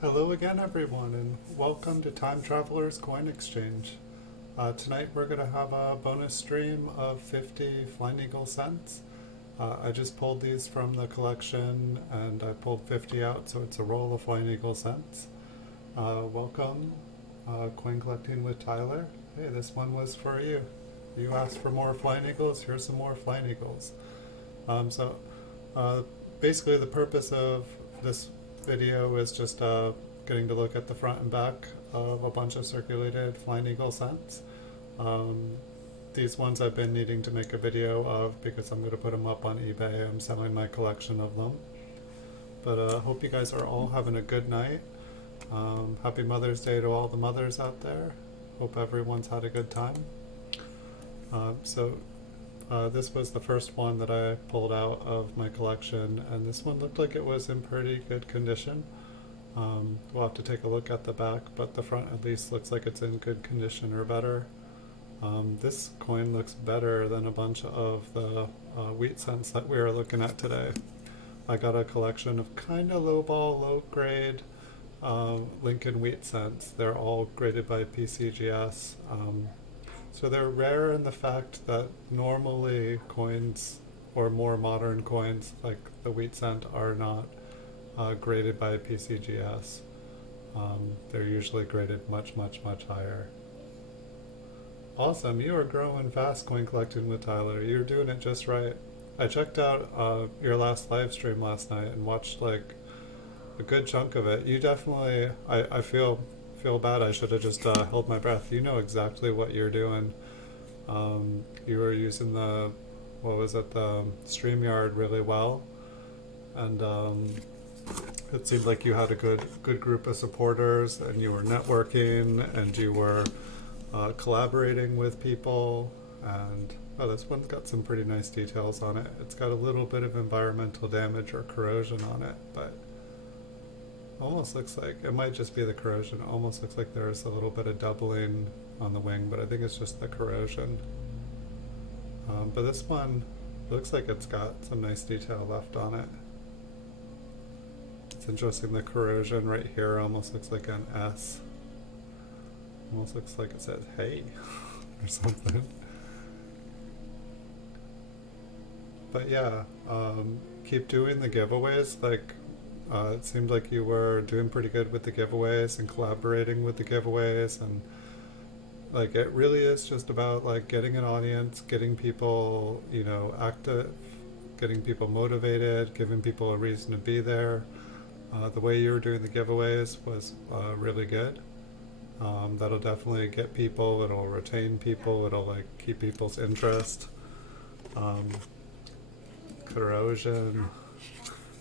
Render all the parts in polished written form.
Hello again, everyone, and welcome to Time Traveler's Coin Exchange. Tonight we're going to have a bonus stream of 50 Flying Eagle cents. I just pulled these from the collection and I pulled 50 out, so it's a roll of Flying Eagle cents. Welcome, Coin Collecting with Tyler. Hey, this one was for you. You asked for more Flying Eagles, here's some more Flying Eagles. So basically the purpose of this video is just getting to look at the front and back of a bunch of circulated Flying Eagle cents. These ones I've been needing to make a video of because I'm going to put them up on eBay. I'm selling my collection of them. But hope you guys are all having a good night. Happy Mother's Day to all the mothers out there. Hope everyone's had a good time. This was the first one that I pulled out of my collection, and this one looked like it was in pretty good condition. We'll have to take a look at the back, but the front at least looks like it's in good condition or better. This coin looks better than a bunch of the wheat cents that we were looking at today. I got a collection of kind of low-ball, low-grade Lincoln wheat cents. They're all graded by PCGS. So they're rare in the fact that normally coins or more modern coins like the wheat cent are not graded by PCGS. They're usually graded much higher. Awesome, you are growing fast, Coin Collecting with Tyler. You're doing it just right. I checked out your last live stream last night and watched like a good chunk of it. You definitely, I feel bad. I should have just held my breath. You know exactly what you're doing. You were using the StreamYard really well, and it seemed like you had a good group of supporters, and you were networking, and you were collaborating with people. And this one's got some pretty nice details on it. It's got a little bit of environmental damage or corrosion on it, but almost looks like, it might just be the corrosion, it almost looks like there's a little bit of doubling on the wing, but I think it's just the corrosion. But this one looks like it's got some nice detail left on it. It's interesting, the corrosion right here almost looks like an S. Almost looks like it says, hey, or something. But yeah, keep doing the giveaways. Like, it seemed like you were doing pretty good with the giveaways and collaborating with the giveaways, and like it really is just about like getting an audience, getting people, you know, active, getting people motivated, giving people a reason to be there. The way you were doing the giveaways was really good. That'll definitely get people, it'll retain people, it'll like keep people's interest. Corrosion.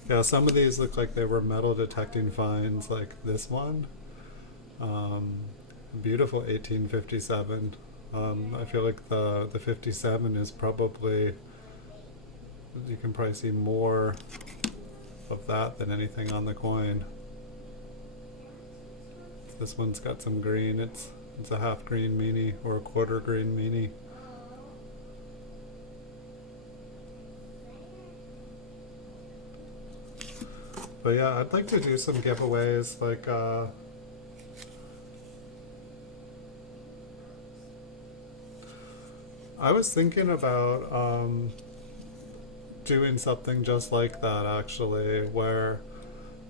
Yeah, some of these look like they were metal detecting finds, like this one. Beautiful 1857. I feel like the 57 is probably, you can probably see more of that than anything on the coin. This one's got some green. It's a half green meanie or a quarter green meanie. But yeah, I'd like to do some giveaways, like I was thinking about doing something just like that actually, where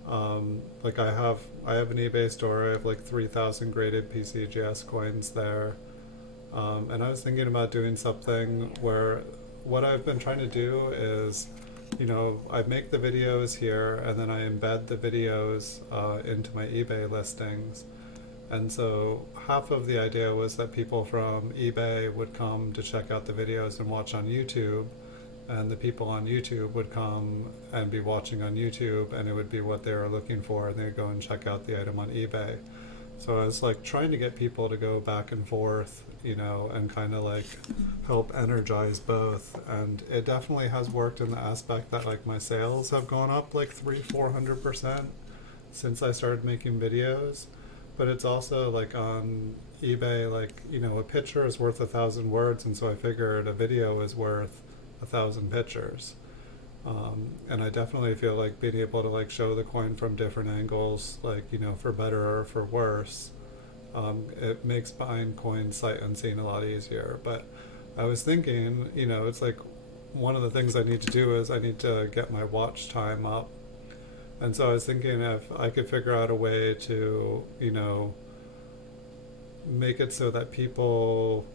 like I have an eBay store. I have like 3,000 graded PCGS coins there, and I was thinking about doing something where what I've been trying to do is, you know, I make the videos here and then I embed the videos into my eBay listings. And so half of the idea was that people from eBay would come to check out the videos and watch on YouTube, and the people on YouTube would come and be watching on YouTube, and it would be what they were looking for, and they'd go and check out the item on eBay. So I was like trying to get people to go back and forth, you know, and kind of like help energize both. And it definitely has worked in the aspect that like my sales have gone up like 400% since I started making videos. But it's also like on eBay, like, you know, a picture is worth 1,000 words, and so I figured a video is worth 1,000 pictures. And I definitely feel like being able to like show the coin from different angles, like, for better or for worse, it makes buying coins sight unseen a lot easier. But I was thinking, it's like one of the things I need to do is I need to get my watch time up. And so I was thinking if I could figure out a way to, make it so that people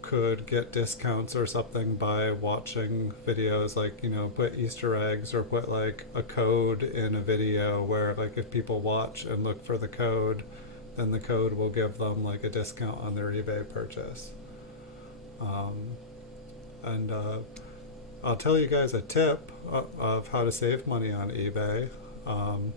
could get discounts or something by watching videos, like, put Easter eggs or put like a code in a video where like if people watch and look for the code, then the code will give them like a discount on their eBay purchase. Um, and I'll tell you guys a tip of how to save money on eBay. Um,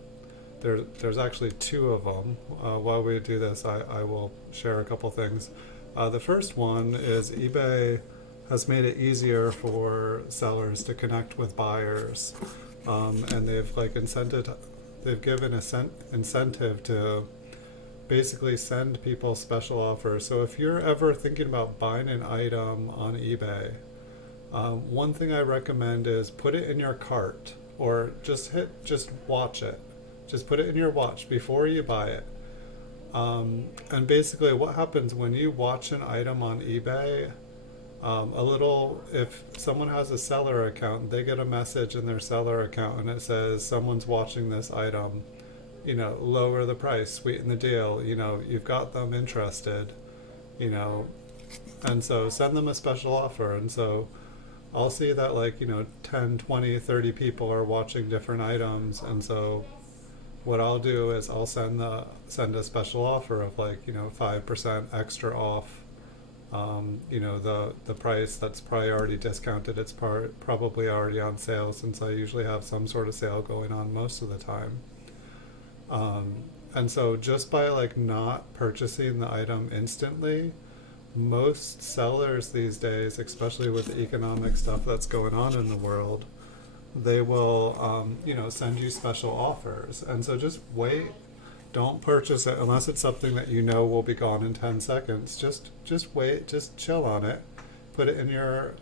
there's actually two of them. While we do this, I will share a couple things. The first one is eBay has made it easier for sellers to connect with buyers, and they've given a incentive to basically send people special offers. So if you're ever thinking about buying an item on eBay, one thing I recommend is put it in your cart, or just watch it. Just put it in your watch before you buy it. And basically, what happens when you watch an item on eBay, if someone has a seller account, they get a message in their seller account and it says, someone's watching this item, lower the price, sweeten the deal, you've got them interested, you know, and so send them a special offer. And so I'll see that like, 10, 20, 30 people are watching different items. And so what I'll do is I'll send a special offer of like 5% extra off. The price that's probably already discounted. It's probably already on sale, since I usually have some sort of sale going on most of the time. And so just by like not purchasing the item instantly, most sellers these days, especially with the economic stuff that's going on in the world, they will, send you special offers. And so just wait. Don't purchase it unless it's something that will be gone in 10 seconds. Just wait. Just chill on it. Put it in your,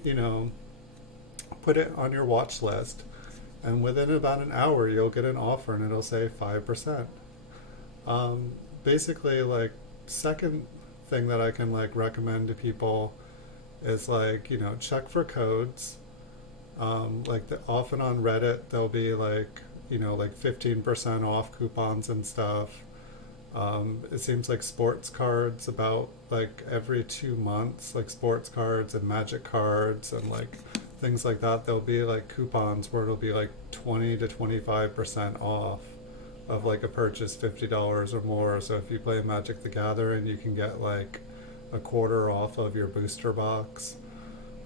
put it on your watch list. And within about an hour, you'll get an offer and it'll say 5%. Basically, like, second thing that I can like recommend to people is like, check for codes. Often on Reddit, there'll be like, like 15% off coupons and stuff. It seems like sports cards about like every 2 months, like sports cards and magic cards and like things like that. There'll be like coupons where it'll be like 20 to 25% off of like a purchase $50 or more. So if you play Magic the Gathering, you can get like a quarter off of your booster box.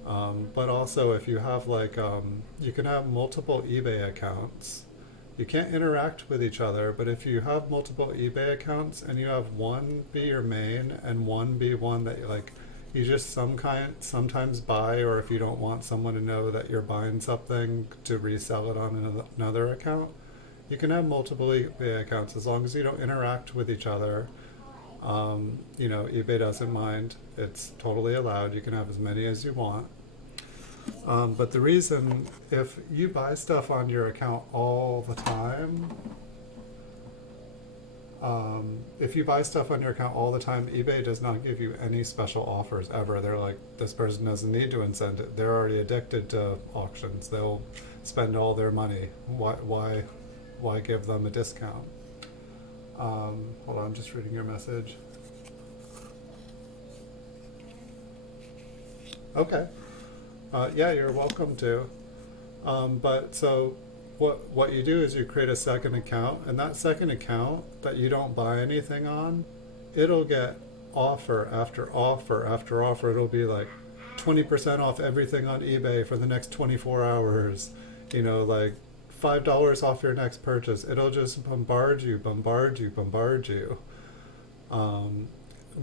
But also if you have like, you can have multiple eBay accounts. You can't interact with each other, but if you have multiple eBay accounts and you have one be your main and one be one that like you just sometimes buy, or if you don't want someone to know that you're buying something to resell it on another account, you can have multiple eBay accounts as long as you don't interact with each other. eBay doesn't mind. It's totally allowed. You can have as many as you want. But the reason, if you buy stuff on your account all the time, eBay does not give you any special offers ever. They're like, this person doesn't need to incent it. They're already addicted to auctions. They'll spend all their money. Why give them a discount? Hold on, I'm just reading your message. Okay. Yeah, you're welcome to. But so what you do is you create a second account, and that second account that you don't buy anything on, it'll get offer after offer after offer. It'll be like 20% off everything on eBay for the next 24 hours, like $5 off your next purchase. It'll just bombard you.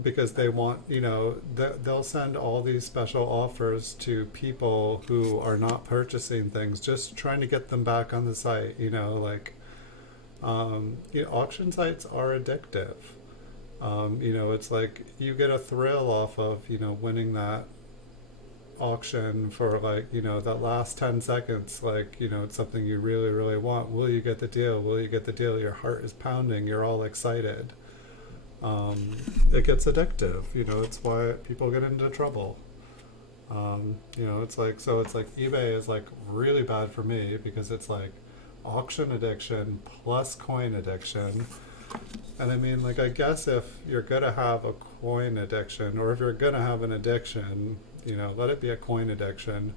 Because they want, they'll send all these special offers to people who are not purchasing things, just trying to get them back on the site. Auction sites are addictive. It's like you get a thrill off of, winning that auction for like, that last 10 seconds, like, it's something you really, really want. Will you get the deal? Will you get the deal? Your heart is pounding. You're all excited. It gets addictive. It's why people get into trouble. It's like, so it's like eBay is like really bad for me because it's like auction addiction plus coin addiction. And I mean, like, I guess if you're gonna have a coin addiction, or if you're gonna have an addiction, let it be a coin addiction.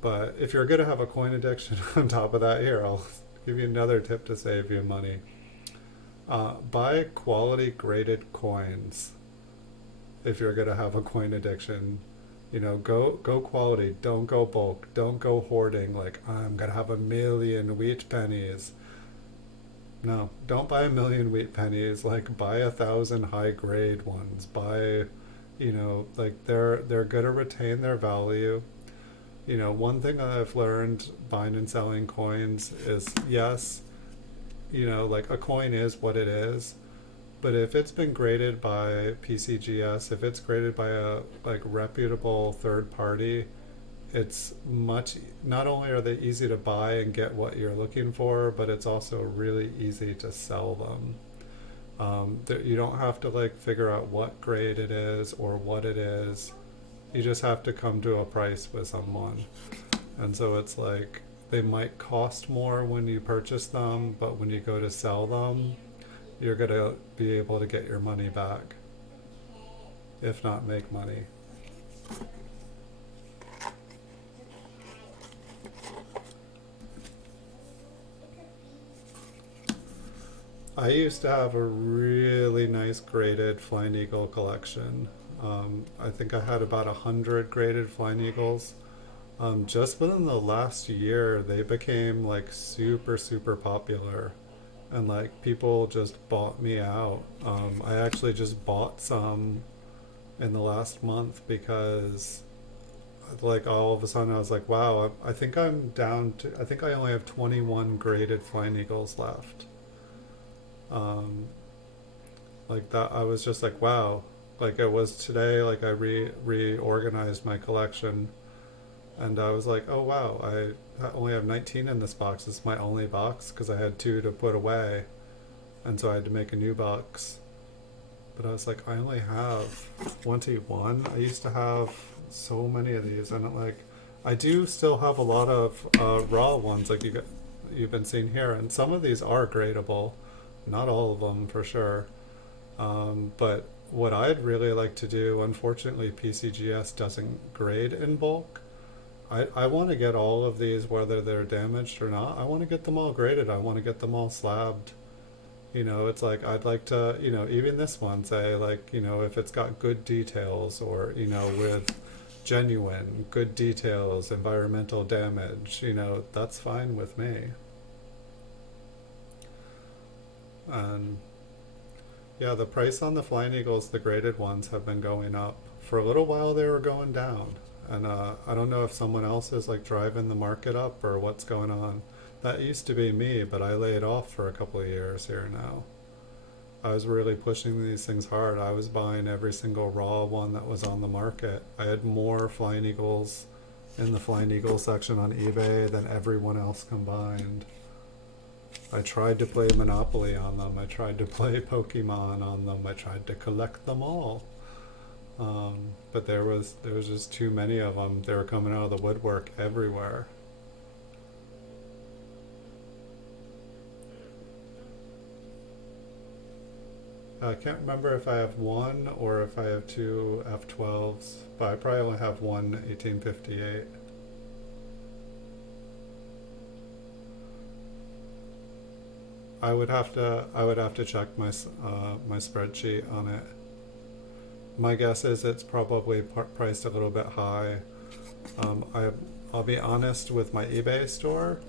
But if you're gonna have a coin addiction on top of that, here, I'll give you another tip to save you money. Buy quality graded coins if you're gonna have a coin addiction. Go quality. Don't go bulk. Don't go hoarding. Like, I'm gonna have 1,000,000 wheat pennies. No, don't buy 1,000,000 wheat pennies. Like, buy 1,000 high grade ones. Buy, like, they're gonna retain their value. One thing I've learned buying and selling coins is, yes, like, a coin is what it is, but if it's been graded by PCGS, if it's graded by a like reputable third party, it's much, not only are they easy to buy and get what you're looking for, but it's also really easy to sell them. You don't have to like figure out what grade it is or what it is. You just have to come to a price with someone. And so it's like they might cost more when you purchase them, but when you go to sell them, you're going to be able to get your money back, if not make money. I used to have a really nice graded Flying Eagle collection. I think I had about 100 graded Flying Eagles. Just within the last year, they became like super, super popular. And like people just bought me out. I actually just bought some in the last month because like all of a sudden I was like, wow, I think I'm down to, I think I only have 21 graded Flying Eagles left. Um, like that, I was just like, wow. Like it was today, like I reorganized my collection, and I was like, oh wow, I only have 19 in this box. It's my only box because I had two to put away, and so I had to make a new box. But I was like, I only have 21. I used to have so many of these, and like, I do still have a lot of raw ones, like you've been seeing here, and some of these are gradable, not all of them for sure. But what I'd really like to do, unfortunately, PCGS doesn't grade in bulk. I want to get all of these, whether they're damaged or not. I want to get them all graded. I want to get them all slabbed. It's like I'd like to, even this one, say like, if it's got good details or, with genuine good details, environmental damage, that's fine with me. And yeah, the price on the Flying Eagles, the graded ones, have been going up. For a little while they were going down. And I don't know if someone else is like driving the market up or what's going on. That used to be me, but I laid off for a couple of years here now. I was really pushing these things hard. I was buying every single raw one that was on the market. I had more Flying Eagles in the Flying Eagle section on eBay than everyone else combined. I tried to play Monopoly on them. I tried to play Pokemon on them. I tried to collect them all. But there was just too many of them. They were coming out of the woodwork everywhere. I can't remember if I have one or if I have two F12s, but I probably only have one 1858. I would have to check my spreadsheet on it. My guess is it's probably priced a little bit high. I'll be honest with my eBay store.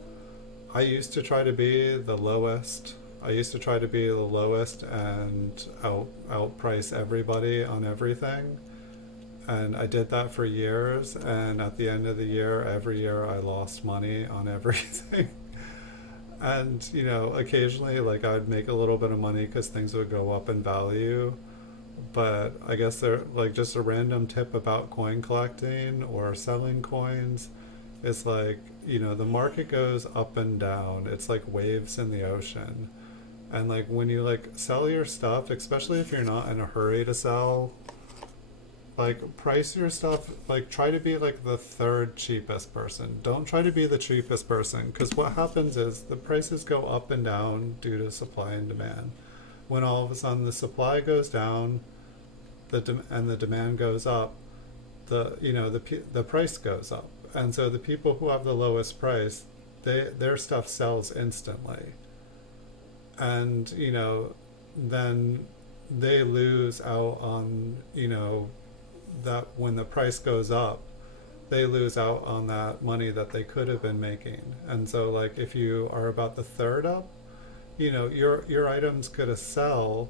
I used to try to be the lowest. I used to try to be the lowest and outprice everybody on everything. And I did that for years, and at the end of the year, every year I lost money on everything. And, occasionally like I'd make a little bit of money because things would go up in value. But I guess they're like just a random tip about coin collecting or selling coins. It's like, the market goes up and down. It's like waves in the ocean. And like when you like sell your stuff, especially if you're not in a hurry to sell, like price your stuff, like try to be like the third cheapest person. Don't try to be the cheapest person, because what happens is the prices go up and down due to supply and demand. When all of a sudden the supply goes down, and the demand goes up, the price goes up. And so the people who have the lowest price, their stuff sells instantly. And then they lose out on, that when the price goes up, they lose out on that money that they could have been making. And so like if you are about the third up, your item's gonna sell,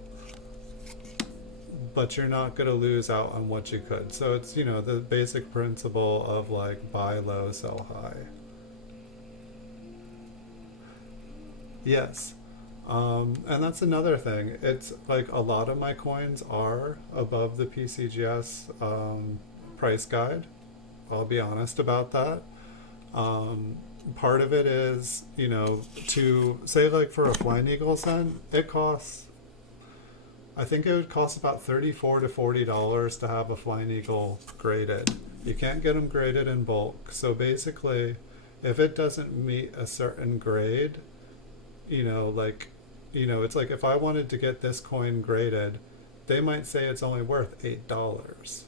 but you're not gonna lose out on what you could. So it's, the basic principle of like buy low, sell high. Yes. And that's another thing. It's like a lot of my coins are above the PCGS price guide. I'll be honest about that. Part of it is, to say like for a Flying Eagle cent, I think it would cost about $34 to $40 to have a Flying Eagle graded. You can't get them graded in bulk. So basically, if it doesn't meet a certain grade, it's like if I wanted to get this coin graded, they might say it's only worth $8.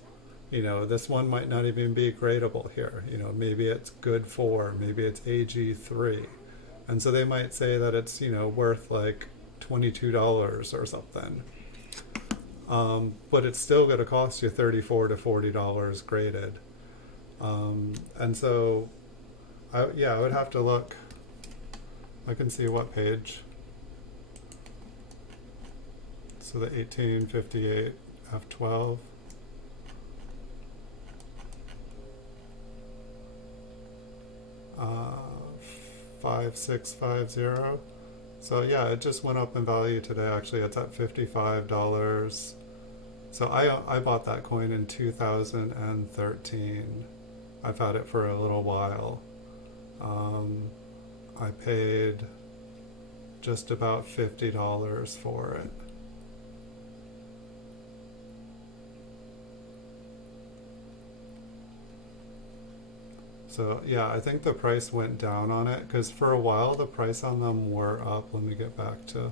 This one might not even be gradable here. Maybe it's good 4, maybe it's AG3. And so they might say that it's, worth like $22 or something. But it's still going to cost you $34 to $40 graded. And so, I would have to look. I can see what page. So the 1858 F12. Uh, 5650. So yeah, it just went up in value today. Actually, it's at $55. So I bought that coin in 2013. I've had it for a little while. I paid just about $50 for it. So yeah, I think the price went down on it because for a while the price on them were up. Let me get back to.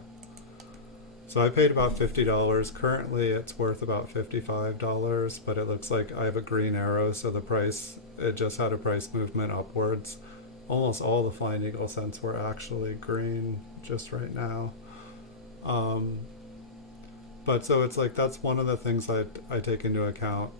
So I paid about $50. Currently it's worth about $55, but it looks like I have a green arrow, so it just had a price movement upwards. Almost all the Flying Eagle cents were actually green just right now. But so it's like that's one of the things I take into account.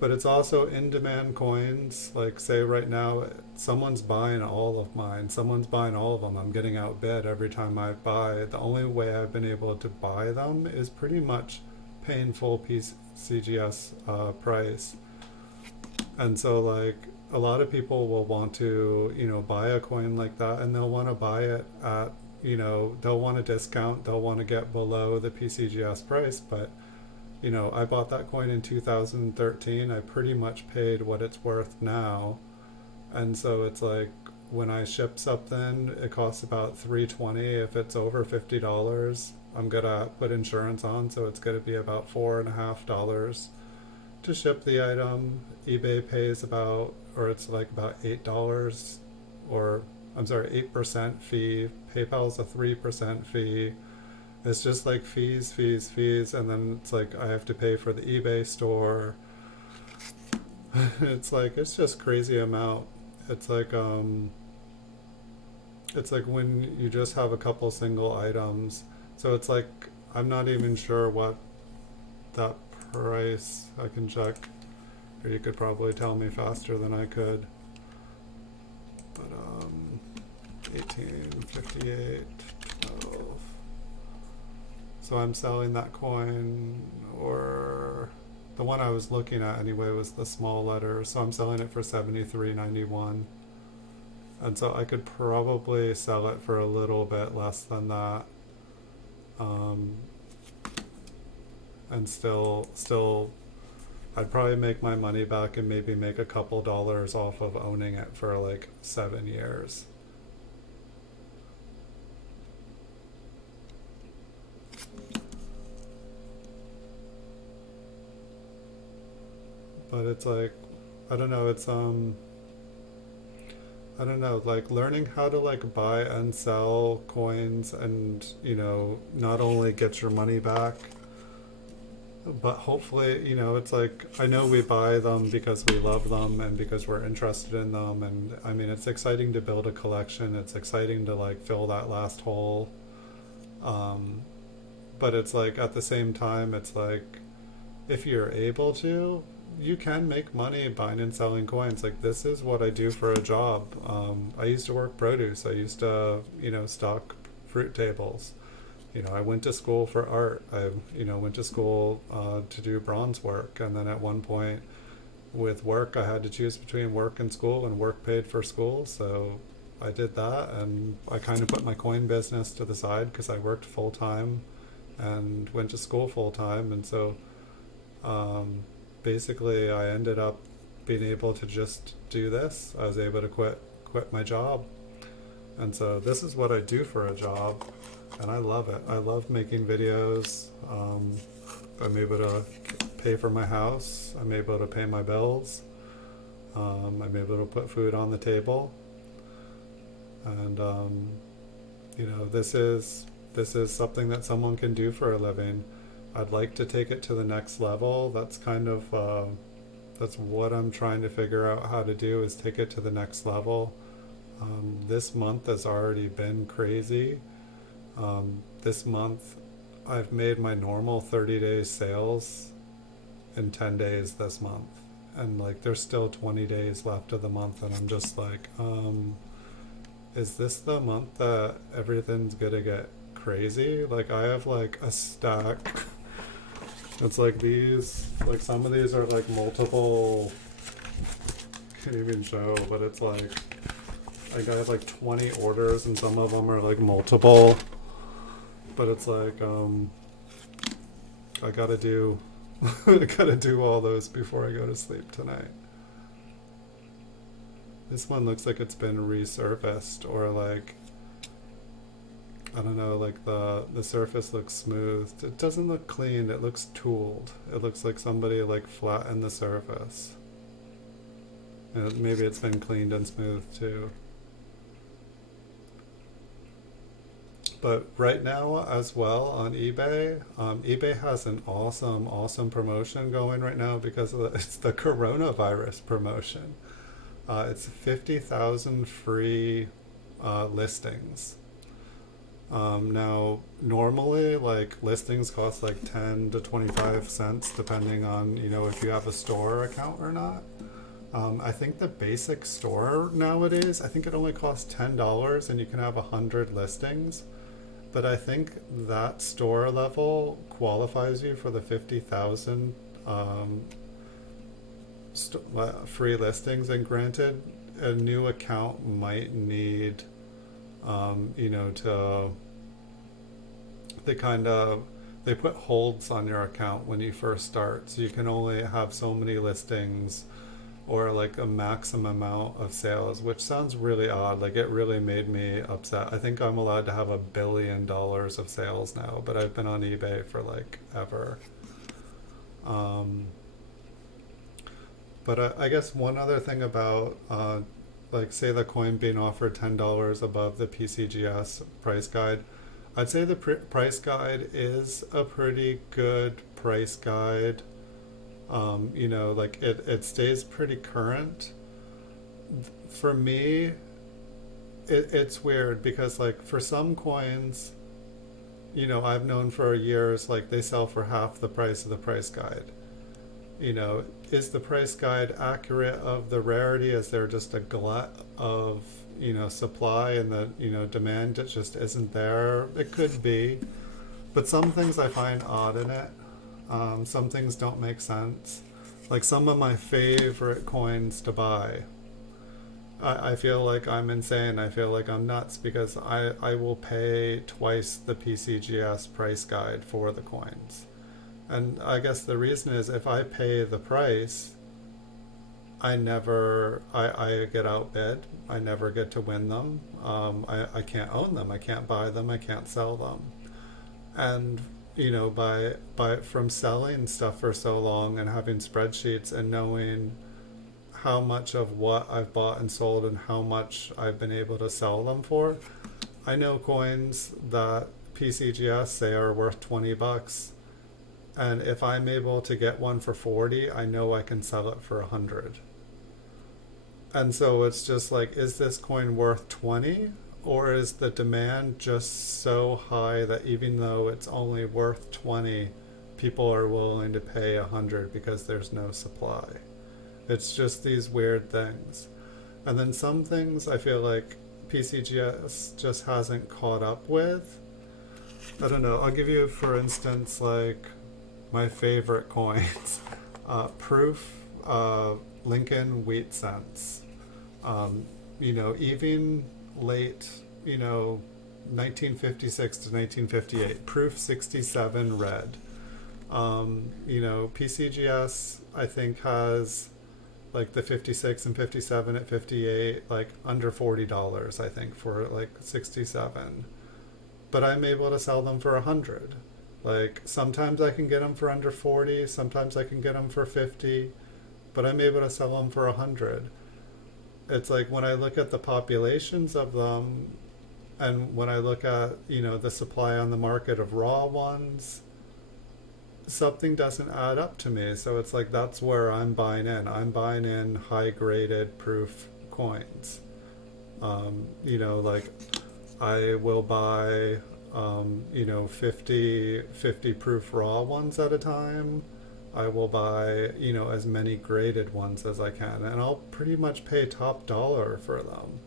But it's also in demand coins. Like say right now, someone's buying all of mine. Someone's buying all of them. I'm getting outbid every time I buy. The only way I've been able to buy them is pretty much paying full PCGS price. And so like a lot of people will want to, buy a coin like that, and they'll want to buy it at, they'll want a discount. They'll want to get below the PCGS price, but I bought that coin in 2013. I pretty much paid what it's worth now. And so it's like when I ship something, it costs about $3.20. If it's over $50, I'm gonna put insurance on, so it's gonna be about $4.50 to ship the item. eBay pays it's like about $8, or I'm sorry, 8% fee. PayPal's a 3% fee. It's just like fees, and then it's like I have to pay for the eBay store. It's just crazy amount. It's like when you just have a couple single items. So it's like I'm not even sure what that price. I can check, or you could probably tell me faster than I could. But 1858 12. So I'm selling that coin, or the one I was looking at anyway was the small letter. So I'm selling it for $73.91, and so I could probably sell it for a little bit less than that. and still I'd probably make my money back and maybe make a couple dollars off of owning it for like 7 years. But it's like, I don't know, it's I don't know, like learning how to like buy and sell coins and, not only get your money back, but hopefully, it's like, I know we buy them because we love them and because we're interested in them. And I mean, it's exciting to build a collection. It's exciting to like fill that last hole. Um, but it's like at the same time, it's like, if you're able to, you can make money buying and selling coins. Like this is what I do for a job. I used to work produce. I used to, stock fruit tables. I went to school for art. I, went to school to do bronze work. And then at one point with work, I had to choose between work and school, and work paid for school. So I did that, and I kind of put my coin business to the side because I worked full time and went to school full time. And so um, basically I ended up being able to just do this. I was able to quit my job. And so this is what I do for a job, and I love it. I love making videos. I'm able to pay for my house. I'm able to pay my bills. I'm able to put food on the table. And this is something that someone can do for a living. I'd like to take it to the next level. That's kind of that's what I'm trying to figure out how to do, is take it to the next level. This month has already been crazy. This month I've made my normal 30-day sales in 10 days this month. And like there's still 20 days left of the month, and I'm just like, is this the month that everything's gonna get crazy? Like I have like a stack. It's like these, like some of these are like multiple, can't even show, but it's like I have like 20 orders, and some of them are like multiple. But it's like I gotta do I gotta do all those before I go to sleep tonight. This one looks like it's been resurfaced, or like, I don't know, like the surface looks smooth. It doesn't look clean, it looks tooled. It looks like somebody like flattened the surface. And maybe it's been cleaned and smoothed too. But right now as well on eBay, eBay has an awesome promotion going right now because it's the coronavirus promotion. It's 50,000 free listings. Now, normally, like listings cost like 10 to 25 cents, depending on if you have a store account or not. I think the basic store nowadays, I think it only costs $10, and you can have 100 listings. But I think that store level qualifies you for the 50,000 free listings. And granted, a new account might need, to they put holds on your account when you first start, so you can only have so many listings, or like a maximum amount of sales, which sounds really odd. Like it really made me upset. I think I'm allowed to have $1 billion of sales now, but I've been on eBay for like ever. But I guess one other thing about like say the coin being offered $10 above the PCGS price guide, I'd say the price guide is a pretty good price guide. Like it stays pretty current. For me, it's weird because like for some coins, I've known for years, like they sell for half the price of the price guide. Is the price guide accurate of the rarity? Is there just a glut of, supply, and the, demand that just isn't there? It could be. But some things I find odd in it. Some things don't make sense. Like some of my favorite coins to buy, I feel like I'm insane. I feel like I'm nuts because I will pay twice the PCGS price guide for the coins. And I guess the reason is if I pay the price, I get outbid. I never get to win them. I can't own them. I can't buy them. I can't sell them. And from selling stuff for so long and having spreadsheets and knowing how much of what I've bought and sold and how much I've been able to sell them for, I know coins that PCGS say are worth $20, and if I'm able to get one for 40, I know I can sell it for 100. And so it's just like, is this coin worth 20? Or is the demand just so high that even though it's only worth 20, people are willing to pay 100 because there's no supply? It's just these weird things. And then some things I feel like PCGS just hasn't caught up with. I don't know. I'll give you, for instance, like my favorite coins. Proof, Lincoln Wheat Cents. Even late, 1956 to 1958, Proof 67 red. PCGS, I think, has like the 56 and 57 at 58, like under $40, I think, for like 67. But I'm able to sell them for 100. Like sometimes I can get them for under 40, sometimes I can get them for 50, but I'm able to sell them for 100. It's like when I look at the populations of them and when I look at, the supply on the market of raw ones, something doesn't add up to me. So it's like that's where I'm buying in. I'm buying in high graded proof coins. Like I will buy 50 proof raw ones at a time. I will buy, as many graded ones as I can, and I'll pretty much pay top dollar for them.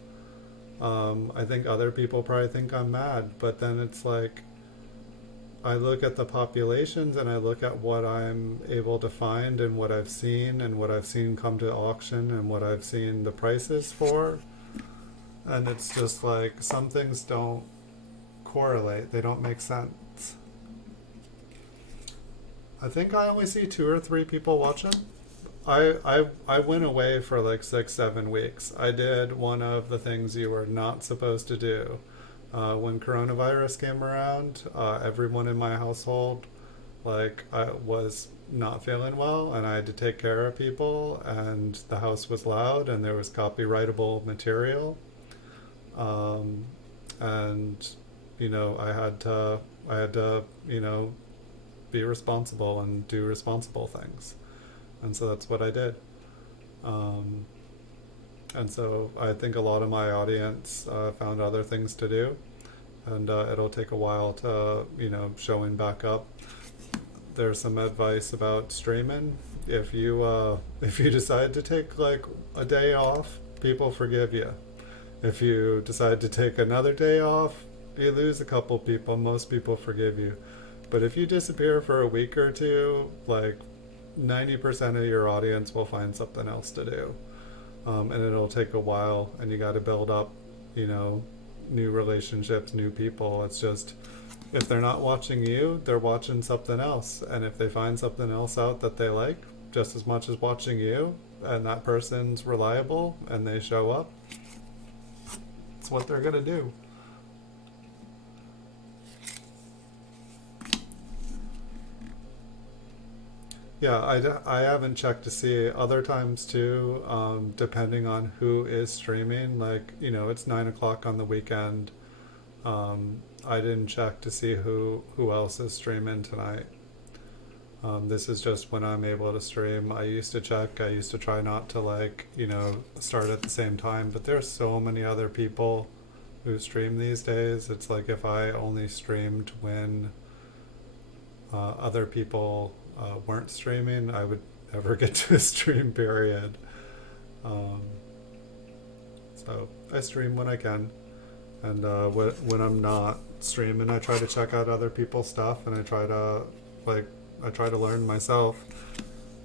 I think other people probably think I'm mad, but then it's like, I look at the populations and I look at what I'm able to find and what I've seen come to auction and what I've seen the prices for. And it's just like some things don't correlate, they don't make sense. I think I only see 2 or 3 people watching. I went away for like 6-7 weeks. I did one of the things you were not supposed to do. When coronavirus came around, everyone in my household, like, I was not feeling well and I had to take care of people, and the house was loud and there was copyrightable material. And I had to be responsible and do responsible things, and so that's what I did. And so I think a lot of my audience found other things to do, and it'll take a while to showing back up. There's some advice about streaming. If you decide to take like a day off, people forgive you. If you decide to take another day off, you lose a couple people. Most people forgive you. But if you disappear for a week or two, like 90% of your audience will find something else to do. And it'll take a while, and you got to build up, new relationships, new people. It's just, if they're not watching you, they're watching something else. And if they find something else out that they like just as much as watching you, and that person's reliable and they show up, it's what they're going to do. Yeah, I haven't checked to see other times too, depending on who is streaming. Like, it's 9 o'clock on the weekend. I didn't check to see who else is streaming tonight. This is just when I'm able to stream. I used to check. I used to try not to start at the same time. But there's so many other people who stream these days. It's like if I only streamed when other people weren't streaming, I would never get to a stream period. So I stream when I can, and when I'm not streaming, I try to check out other people's stuff, and I try to learn myself,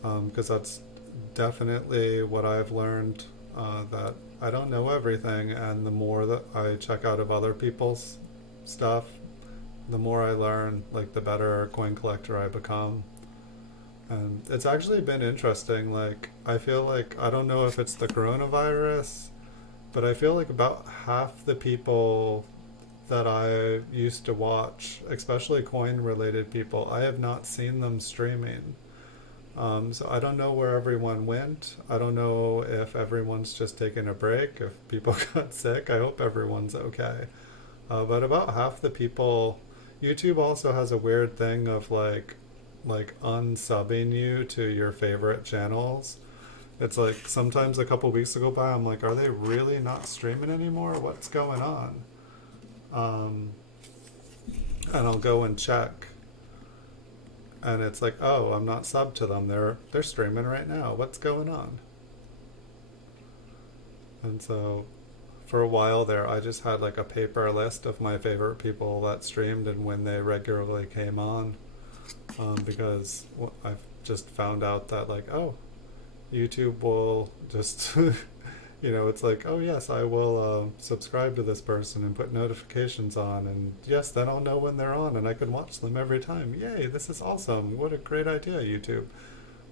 because that's definitely what I've learned, that I don't know everything, and the more that I check out of other people's stuff, the more I learn, like the better coin collector I become. And it's actually been interesting. Like, I feel like, I don't know if it's the coronavirus, but I feel like about half the people that I used to watch, especially coin related people, I have not seen them streaming. So I don't know where everyone went. I don't know if everyone's just taking a break, if people got sick. I hope everyone's okay. But about half the people, YouTube also has a weird thing of like unsubbing you to your favorite channels. It's like sometimes a couple weeks go by, I'm like, are they really not streaming anymore? What's going on? Um, and I'll go and check, and it's like, oh, I'm not subbed to them. They're streaming right now. What's going on? And so for a while there, I just had like a paper list of my favorite people that streamed and when they regularly came on, because I've just found out that like, oh, YouTube will just, it's like, oh yes, I will subscribe to this person and put notifications on, and yes, then I'll know when they're on and I can watch them every time. Yay, this is awesome. What a great idea, YouTube.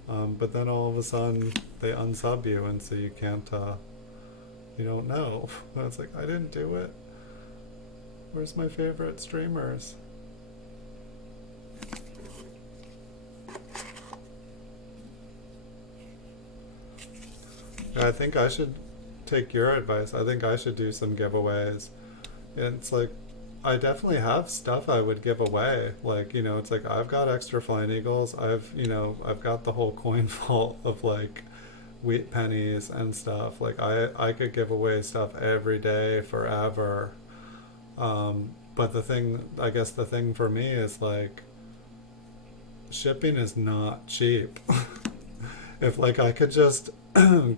But then all of a sudden they unsub you, and so you can't, you don't know. And it's like, I didn't do it. Where's my favorite streamers? I think I should take your advice. I think I should do some giveaways. And it's like, I definitely have stuff I would give away. Like, it's like I've got extra flying eagles. I've got the whole coin vault of like wheat pennies and stuff. Like I could give away stuff every day forever. But I guess the thing for me is like shipping is not cheap. If like I could just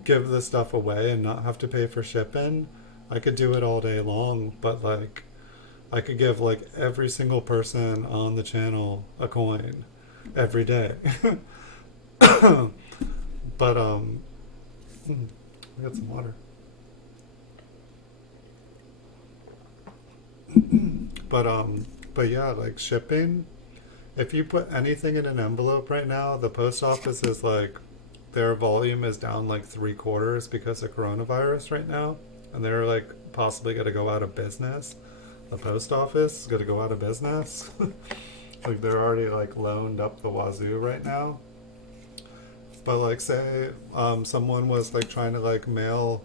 give the stuff away and not have to pay for shipping, I could do it all day long. But like I could give like every single person on the channel a coin every day. But I got some water. But yeah, like shipping, if you put anything in an envelope right now, the post office is like, their volume is down like 3/4 because of coronavirus right now, and they're like possibly going to go out of business. The post office is going to go out of business. Like they're already like loaned up the wazoo right now. But like say someone was like trying to like mail,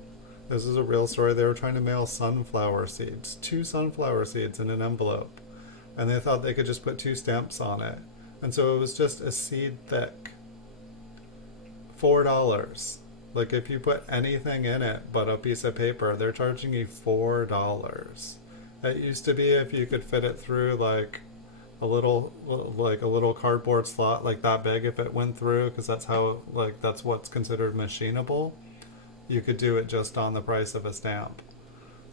this is a real story, they were trying to mail sunflower seeds, 2 sunflower seeds in an envelope, and they thought they could just put 2 stamps on it, and so it was just a seed thick, $4. Like if you put anything in it but a piece of paper, they're charging you $4. It used to be if you could fit it through like a little cardboard slot like that big, if it went through, because that's what's considered machinable, you could do it just on the price of a stamp.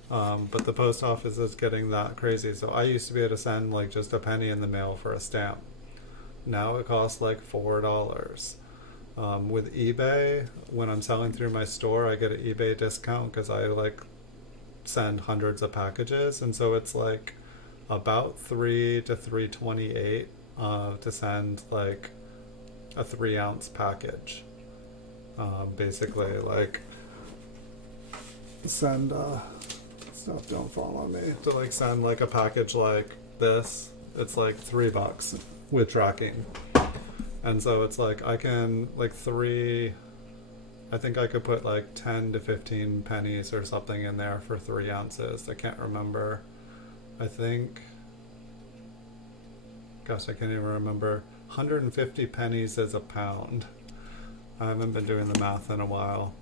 But the post office is getting that crazy. So I used to be able to send like just a penny in the mail for a stamp. Now it costs like $4. With eBay, when I'm selling through my store, I get an eBay discount because I like send hundreds of packages, and so it's like about 3 to 328 to send like a 3-ounce package. Basically, like send stuff. Don't fall on me. To like send like a package like this, it's like $3 with tracking. And so it's like I can like I think I could put like 10 to 15 pennies or something in there for 3 ounces. I can't remember. I think, gosh, I can't even remember. 150 pennies is a pound. I haven't been doing the math in a while.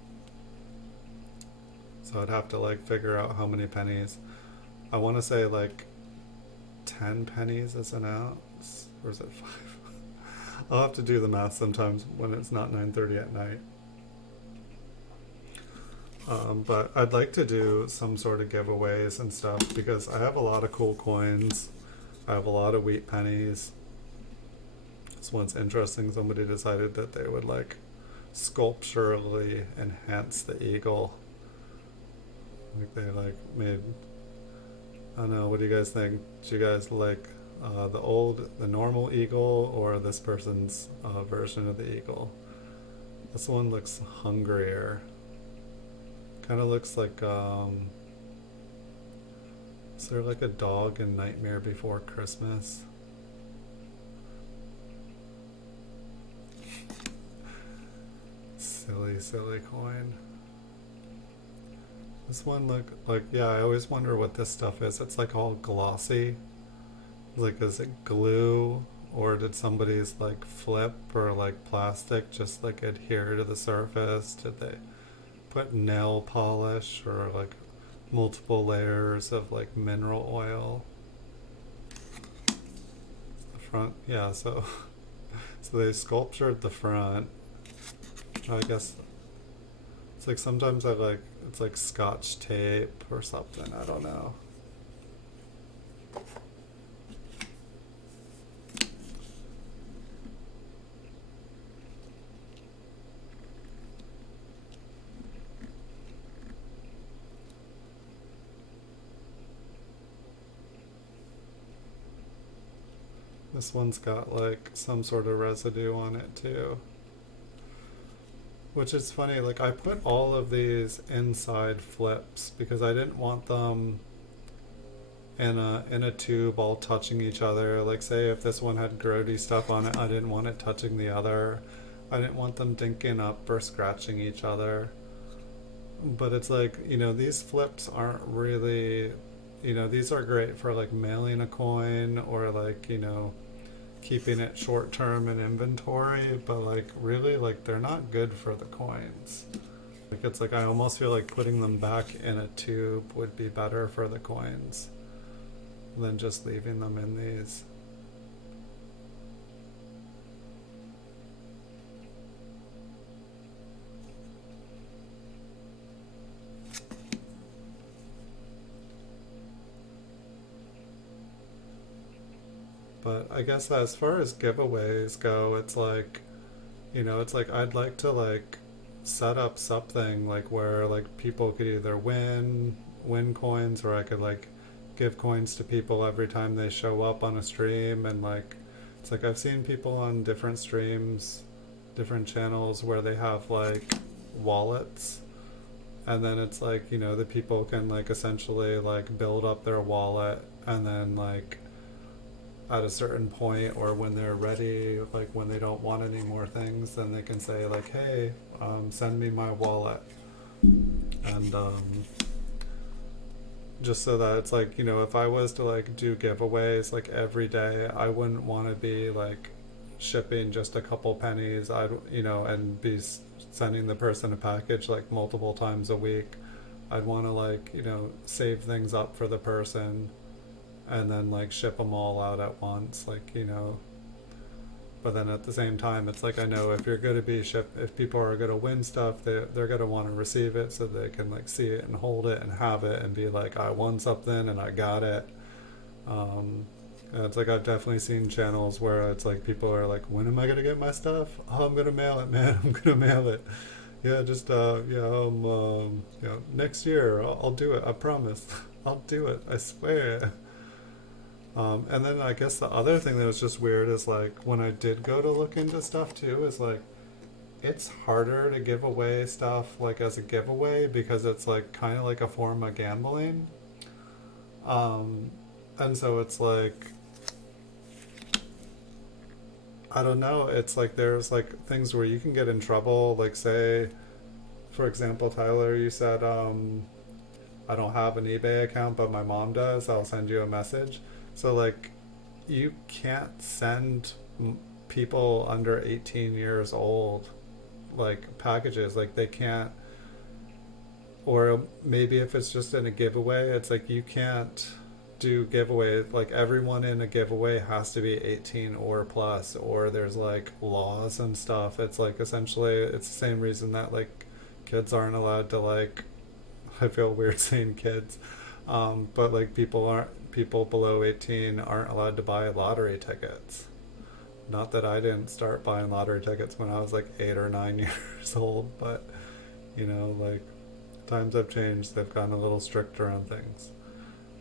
So I'd have to like figure out how many pennies. I want to say like 10 pennies is an ounce. Or is it 5? I'll have to do the math sometimes when it's not 9:30 at night. But I'd like to do some sort of giveaways and stuff because I have a lot of cool coins. I have a lot of wheat pennies. This one's interesting. Somebody decided that they would like sculpturally enhance the eagle. Like they like made, I don't know, what do you guys think? Do you guys like the normal eagle, or this person's version of the eagle. This one looks hungrier. Kind of looks like, is there like a dog in Nightmare Before Christmas? Silly, silly coin. This one look like, yeah, I always wonder what this stuff is. It's like all glossy. Like, is it glue? Or did somebody's like flip or like plastic just like adhere to the surface? Did they put nail polish or like multiple layers of like mineral oil? The front, yeah, so so they sculptured the front. I guess it's like sometimes I like it's like scotch tape or something, I don't know. This one's got like some sort of residue on it too. Which is funny, like I put all of these inside flips because I didn't want them in a tube all touching each other. Like say if this one had grody stuff on it, I didn't want it touching the other. I didn't want them dinking up or scratching each other. But it's like, these flips aren't really, these are great for like mailing a coin or like, keeping it short term in inventory, but like really like they're not good for the coins. Like it's like I almost feel like putting them back in a tube would be better for the coins than just leaving them in these. But I guess as far as giveaways go, it's like, it's like I'd like to like set up something like where like people could either win coins, or I could like give coins to people every time they show up on a stream. And like it's like I've seen people on different streams, different channels where they have like wallets, and then it's like, the people can like essentially like build up their wallet, and then like at a certain point, or when they're ready, like when they don't want any more things, then they can say like, hey, send me my wallet. And just so that it's like, if I was to like do giveaways like every day, I wouldn't want to be like shipping just a couple pennies. I'd, and be sending the person a package like multiple times a week. I'd want to like, save things up for the person and then like ship them all out at once, like, but then at the same time it's like I know if you're going to be if people are going to win stuff, they're going to want to receive it so they can like see it and hold it and have it and be like, I won something and I got it. And it's like I've definitely seen channels where it's like people are like, when am I going to get my stuff? Oh, I'm going to mail it, man. I'm going to mail it. Yeah, just next year I'll do it, I promise. I'll do it, I swear. And then I guess the other thing that was just weird is like when I did go to look into stuff too, is like it's harder to give away stuff like as a giveaway because it's like kind of like a form of gambling. And so it's like, I don't know, it's like there's like things where you can get in trouble. Like say, for example, Tyler, you said, I don't have an eBay account, but my mom does. I'll send you a message. So like you can't send people under 18 years old like packages, like they can't. Or maybe if it's just in a giveaway, it's like you can't do giveaway, like everyone in a giveaway has to be 18 or plus, or there's like laws and stuff. It's like essentially it's the same reason that like kids aren't allowed to like, I feel weird saying kids, but like people below 18 aren't allowed to buy lottery tickets. Not that I didn't start buying lottery tickets when I was like 8 or 9 years old, but like times have changed, they've gotten a little stricter on things.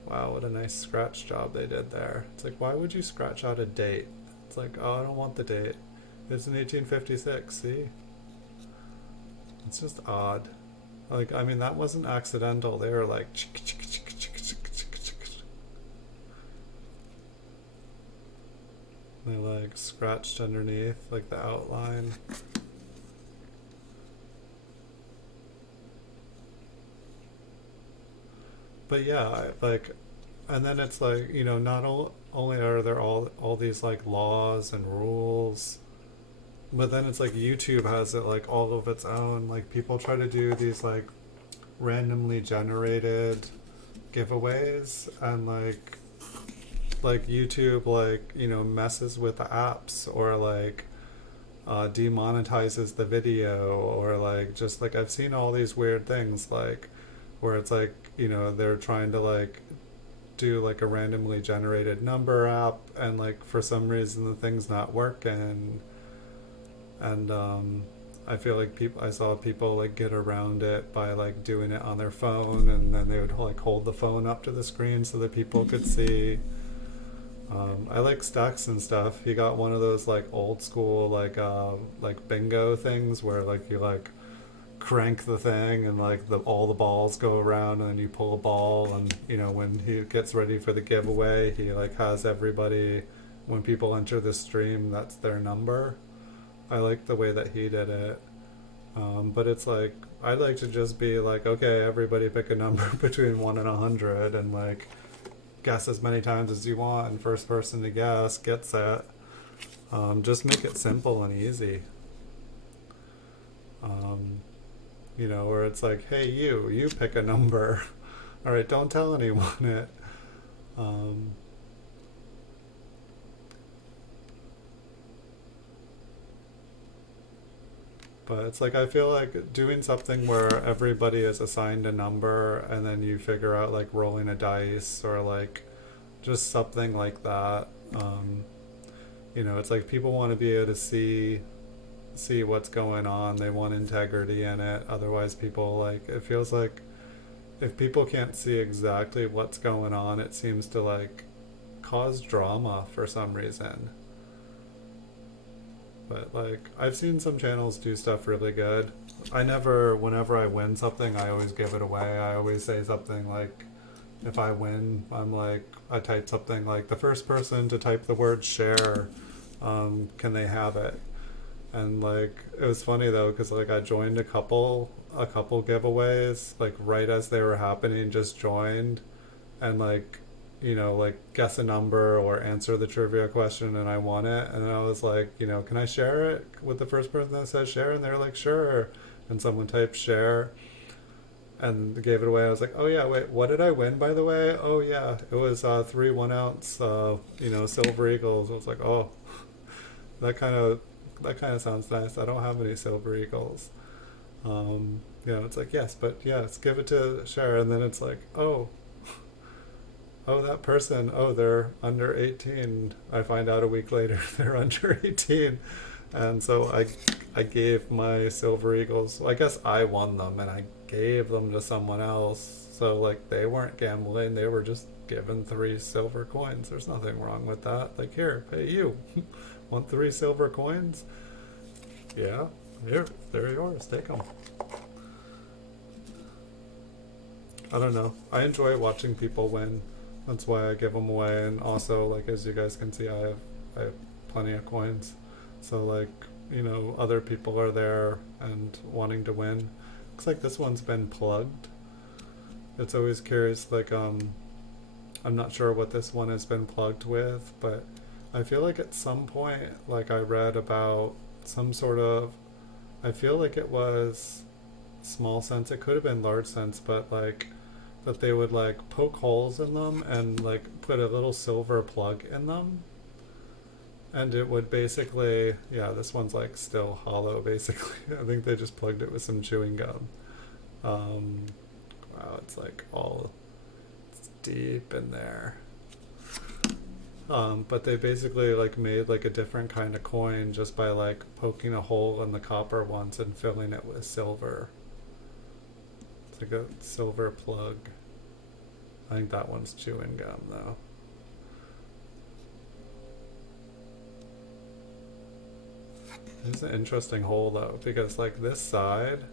wow, what a nice scratch job they did there. It's like, why would you scratch out a date? It's like, oh, I don't want the date. It's in 1856, see? It's just odd. Like, I mean, that wasn't accidental. They were like, they like scratched underneath, like the outline. But yeah, like, and then it's like, not only are there all these like laws and rules, but then it's like YouTube has it like all of its own. Like people try to do these like randomly generated giveaways, and like YouTube like messes with the apps, or like demonetizes the video, or like just like I've seen all these weird things like where it's like they're trying to like do like a randomly generated number app, and like for some reason the thing's not working, and I feel like I saw people like get around it by like doing it on their phone, and then they would like hold the phone up to the screen so that people could see. I like Stacks and stuff. He got one of those like old school like bingo things where like you like crank the thing, and like all the balls go around, and then you pull a ball, and when he gets ready for the giveaway, he like has everybody, when people enter the stream, that's their number. I like the way that he did it. But it's like I'd like to just be like, okay, everybody pick a number between 1 and 100, and like guess as many times as you want, and first person to guess gets it. Just make it simple and easy. Where it's like, hey, you pick a number. All right, don't tell anyone it. Um, but it's like I feel like doing something where everybody is assigned a number, and then you figure out like rolling a dice, or like just something like that. It's like people want to be able to see what's going on. They want integrity in it. Otherwise, people like it feels like if people can't see exactly what's going on, it seems to like cause drama for some reason. But like I've seen some channels do stuff really good. Whenever I win something, I always give it away. I always say something like, if I win, I type something like, the first person to type the word share, can they have it? And like it was funny though, because like I joined a couple giveaways like right as they were happening, just joined, and like like guess a number or answer the trivia question, and I won it. And then I was like, can I share it with the first person that says share? And they're like, sure. And someone typed share and gave it away. I was like, oh yeah, wait, what did I win, by the way? Oh yeah, it was 3 1-ounce silver eagles. I was like, oh, that kind of sounds nice. I don't have any silver eagles. It's like, yes, but yes, give it to share. And then it's like, oh, that person, oh, they're under 18. I find out a week later they're under 18. And so I gave my silver eagles, I guess I won them, and I gave them to someone else. So like they weren't gambling, they were just given 3 silver coins. There's nothing wrong with that. Like, here, hey, you want 3 silver coins? Yeah, here, they're yours, take them. I don't know, I enjoy watching people win. That's why I give them away. And also, like, as you guys can see, I have plenty of coins. So like, other people are there and wanting to win. Looks like this one's been plugged. It's always curious, like, I'm not sure what this one has been plugged with, but I feel like at some point, like, I read about some sort of, I feel like it was small sense, it could have been large sense, but like that they would like poke holes in them and like put a little silver plug in them, and it would basically, yeah, this one's like still hollow basically. I think they just plugged it with some chewing gum. Wow, it's like it's deep in there. But they basically like made like a different kind of coin just by like poking a hole in the copper once and filling it with silver. It's like a silver plug. I think that one's chewing gum though. It's an interesting hole though, because like this side,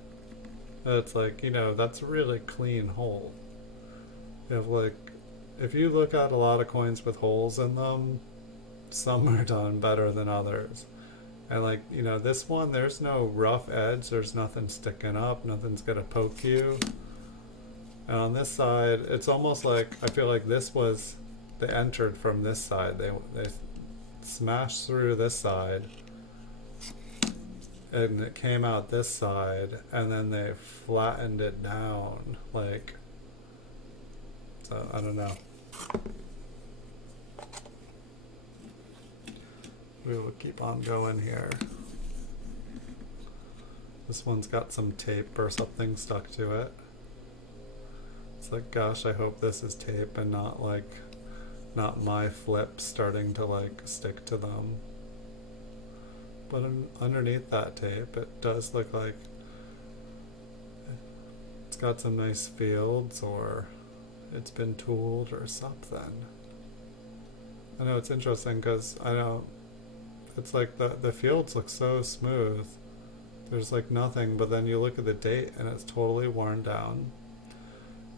it's like, you know, that's a really clean hole. You have like, if you look at a lot of coins with holes in them, some are done better than others. And like, you know, this one, there's no rough edge, there's nothing sticking up, nothing's gonna poke you. And on this side, it's almost like, I feel like this was, they entered from this side. They smashed through this side, and it came out this side, and then they flattened it down, like, so I don't know. We will keep on going here. This one's got some tape or something stuck to it. It's like, gosh, I hope this is tape and not like, not my flips starting to like stick to them. But underneath that tape, it does look like it's got some nice fields, or it's been tooled or something. I know it's interesting because I know it's like the fields look so smooth. There's like nothing, but then you look at the date and it's totally worn down.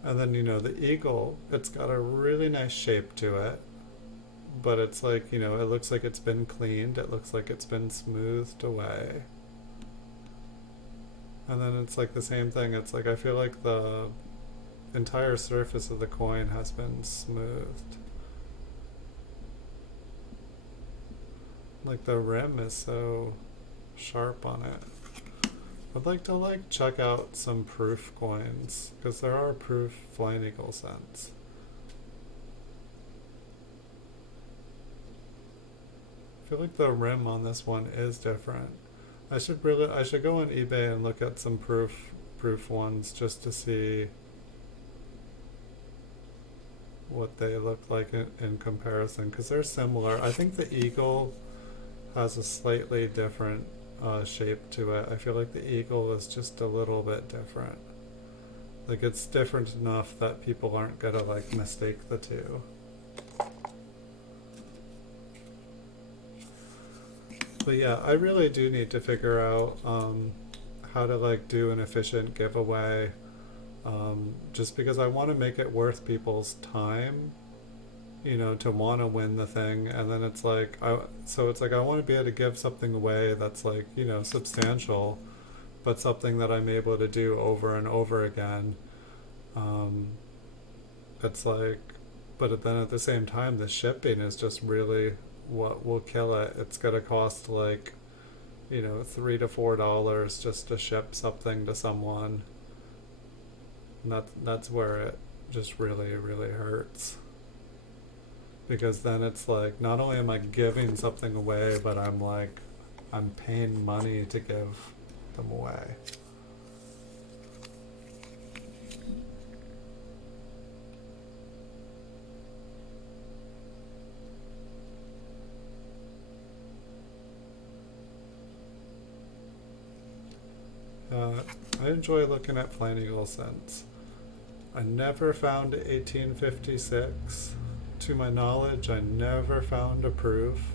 And then, you know, the eagle, it's got a really nice shape to it, but it's like, you know, it looks like it's been cleaned. It looks like it's been smoothed away. And then it's like the same thing. It's like, I feel like the entire surface of the coin has been smoothed. Like the rim is so sharp on it. I'd like to like check out some proof coins, because there are proof flying eagle cents. I feel like the rim on this one is different. I should go on eBay and look at some proof ones just to see what they look like in comparison, because they're similar. I think the eagle has a slightly different shape to it. I feel like the eagle is just a little bit different. Like it's different enough that people aren't gonna like mistake the two. But yeah, I really do need to figure out how to like do an efficient giveaway, just because I want to make it worth people's time, you know, to want to win the thing. And then it's like, so it's like I want to be able to give something away that's like, you know, substantial, but something that I'm able to do over and over again. It's like, but then at the same time, the shipping is just really what will kill it. It's gonna cost like, you know, $3 to $4 just to ship something to someone. And that's where it just really, really hurts. Because then it's like, not only am I giving something away, but I'm paying money to give them away. I enjoy looking at flying eagle cents. I never found 1856. To my knowledge, I never found a proof.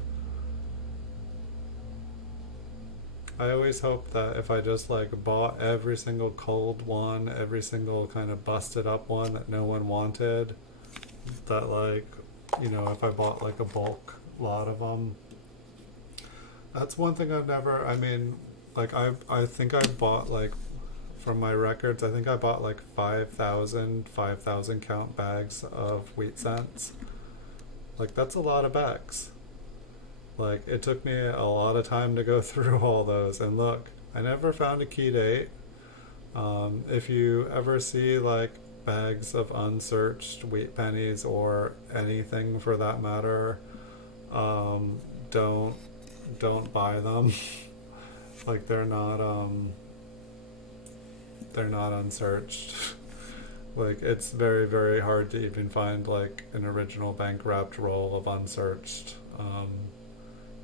I always hope that if I just like bought every single cold one, every single kind of busted up one that no one wanted, that like, you know, if I bought like a bulk lot of them. That's one thing I've never, I mean, like I think I bought like, from my records, I think I bought like 5,000 count bags of wheat cents. Like that's a lot of bags. Like it took me a lot of time to go through all those, and look, I never found a key date. If you ever see like bags of unsearched wheat pennies or anything for that matter, don't buy them. Like they're not unsearched. Like it's very, very hard to even find like an original bank wrapped roll of unsearched.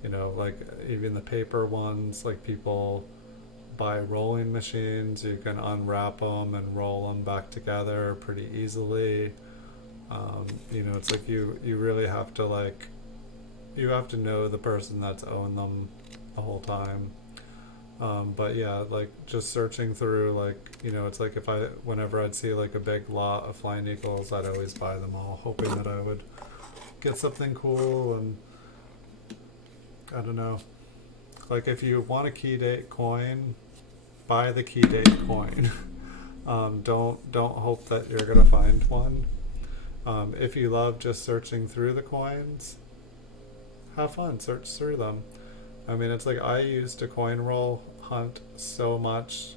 You know, like even the paper ones, like people buy rolling machines, you can unwrap them and roll them back together pretty easily. You know, it's like you really have to like, you have to know the person that's owned them the whole time. But yeah, like just searching through, like, you know, it's like if whenever I'd see like a big lot of flying eagles, I'd always buy them all, hoping that I would get something cool. And I don't know, like if you want a key date coin, buy the key date coin. Don't hope that you're gonna find one. If you love just searching through the coins, have fun, search through them. I mean, it's like I used to coin roll hunt so much.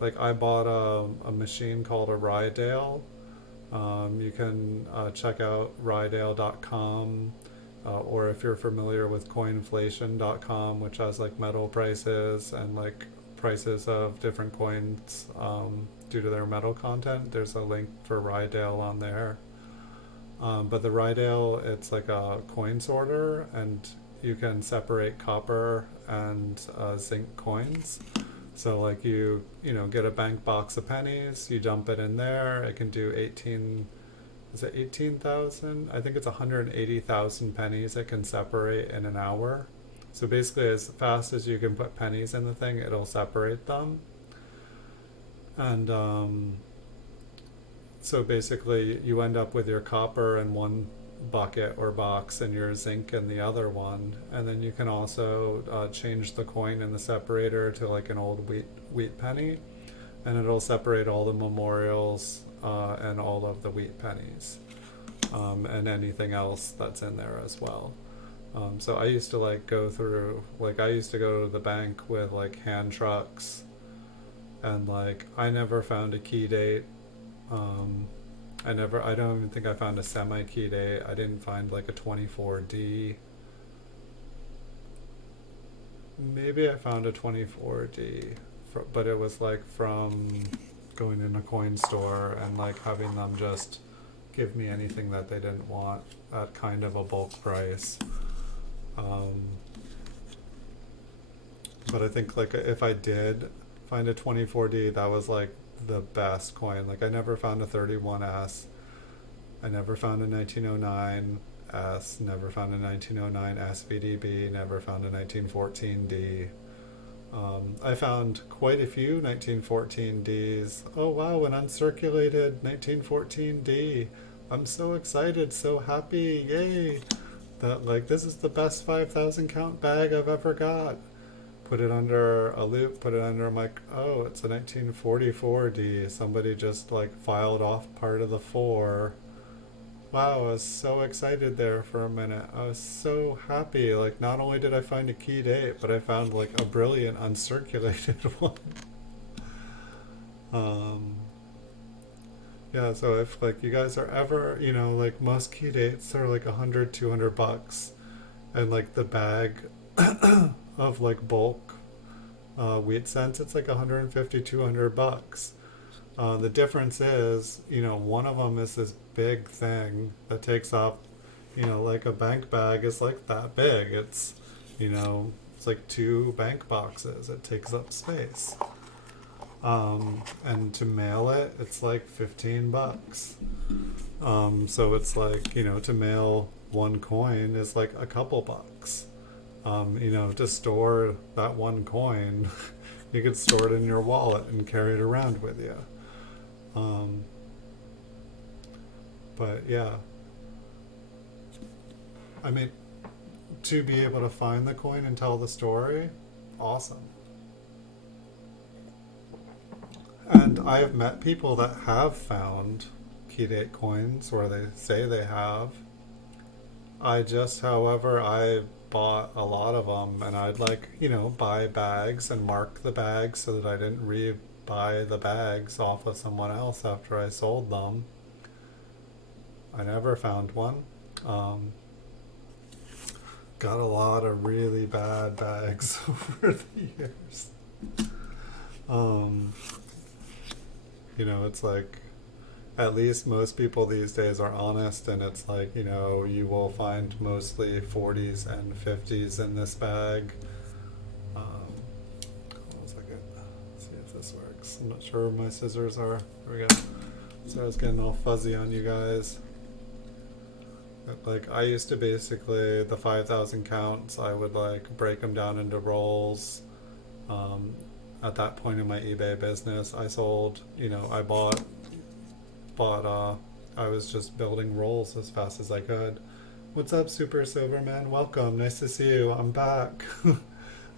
Like I bought a machine called a Rydale. You can check out rydale.com, or if you're familiar with coinflation.com, which has like metal prices and like prices of different coins due to their metal content. There's a link for Rydale on there. But the Rydale, it's like a coin sorter, and you can separate copper and zinc coins. So like you know, get a bank box of pennies, you dump it in there. It can do 18, is it 18,000? I think it's 180,000 pennies it can separate in an hour. So basically, as fast as you can put pennies in the thing, it'll separate them. And so basically, you end up with your copper in one bucket or box and your zinc in the other one. And then you can also change the coin in the separator to like an old wheat penny, and it'll separate all the memorials and all of the wheat pennies, and anything else that's in there as well. So I used to like go through, like I used to go to the bank with like hand trucks, and like I never found a key date. I don't even think I found a semi key date. I didn't find like a 24D. Maybe I found a 24D, but it was like from going in a coin store and like having them just give me anything that they didn't want at kind of a bulk price. But I think like if I did find a 24D, that was like the best coin. Like I never found a 31S. I never found a 1909S. Never found a 1909 SVDB. Never found a 1914D. I found quite a few 1914Ds. Oh wow, an uncirculated 1914D. I'm so excited, so happy, yay! That like this is the best 5,000 count bag I've ever got. Put it under a loop, put it under, I'm like, oh, it's a 1944D. Somebody just like filed off part of the 4. Wow, I was so excited there for a minute. I was so happy. Like, not only did I find a key date, but I found like a brilliant uncirculated one. Yeah, so if like you guys are ever, you know, like most key dates are like 100, $200, and like the bag of like bulk wheat cents, it's like 150, $200. The difference is, you know, one of them is this big thing that takes up, you know, like a bank bag is like that big. It's, you know, it's like 2 bank boxes. It takes up space. And to mail it, it's like $15. So it's like, you know, to mail one coin is like a couple bucks. You know, to store that one coin, you could store it in your wallet and carry it around with you. But yeah, I mean, to be able to find the coin and tell the story, awesome. And I have met people that have found key date coins, or they say they have. However, I bought a lot of them, and I'd like, you know, buy bags and mark the bags so that I didn't re-buy the bags off of someone else after I sold them. I never found one. Got a lot of really bad bags over the years. You know, it's like, at least most people these days are honest, and it's like, you know, you will find mostly 40s and 50s in this bag. Hold on a second. Let's see if this works. I'm not sure where my scissors are. There we go. So I was getting all fuzzy on you guys. Like I used to basically the 5,000 counts. I would like break them down into rolls. Um, at that point in my eBay business, I sold. I bought. I was just building rolls as fast as I could. What's up, Super Silverman? Welcome. Nice to see you. I'm back.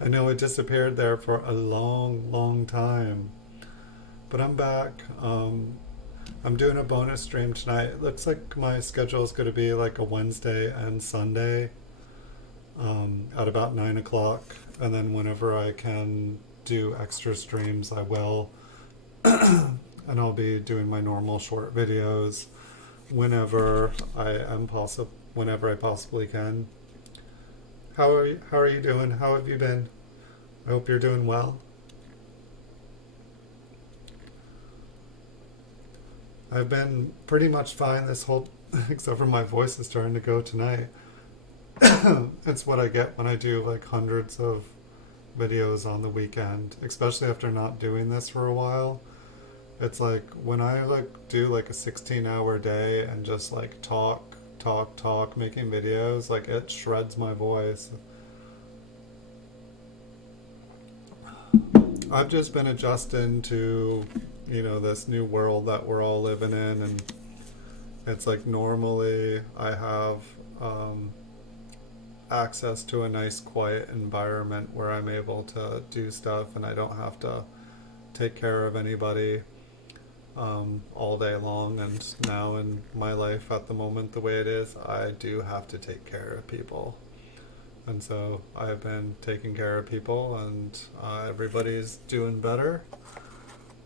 I know it disappeared there for a long, long time, but I'm back. I'm doing a bonus stream tonight. It looks like my schedule is going to be like a Wednesday and Sunday at about 9 o'clock. And then whenever I can do extra streams, I will. And I'll be doing my normal short videos whenever I possibly can. How are you doing? How have you been? I hope you're doing well. I've been pretty much fine this whole except for my voice is starting to go tonight. It's what I get when I do like hundreds of videos on the weekend, especially after not doing this for a while. It's like when I like do like a 16-hour day and just like talk, making videos, like it shreds my voice. I've just been adjusting to, this new world that we're all living in, and it's like normally I have access to a nice quiet environment where I'm able to do stuff and I don't have to take care of anybody all day long. And now in my life at the moment, the way it is, I do have to take care of people. And so I've been taking care of people, and everybody's doing better.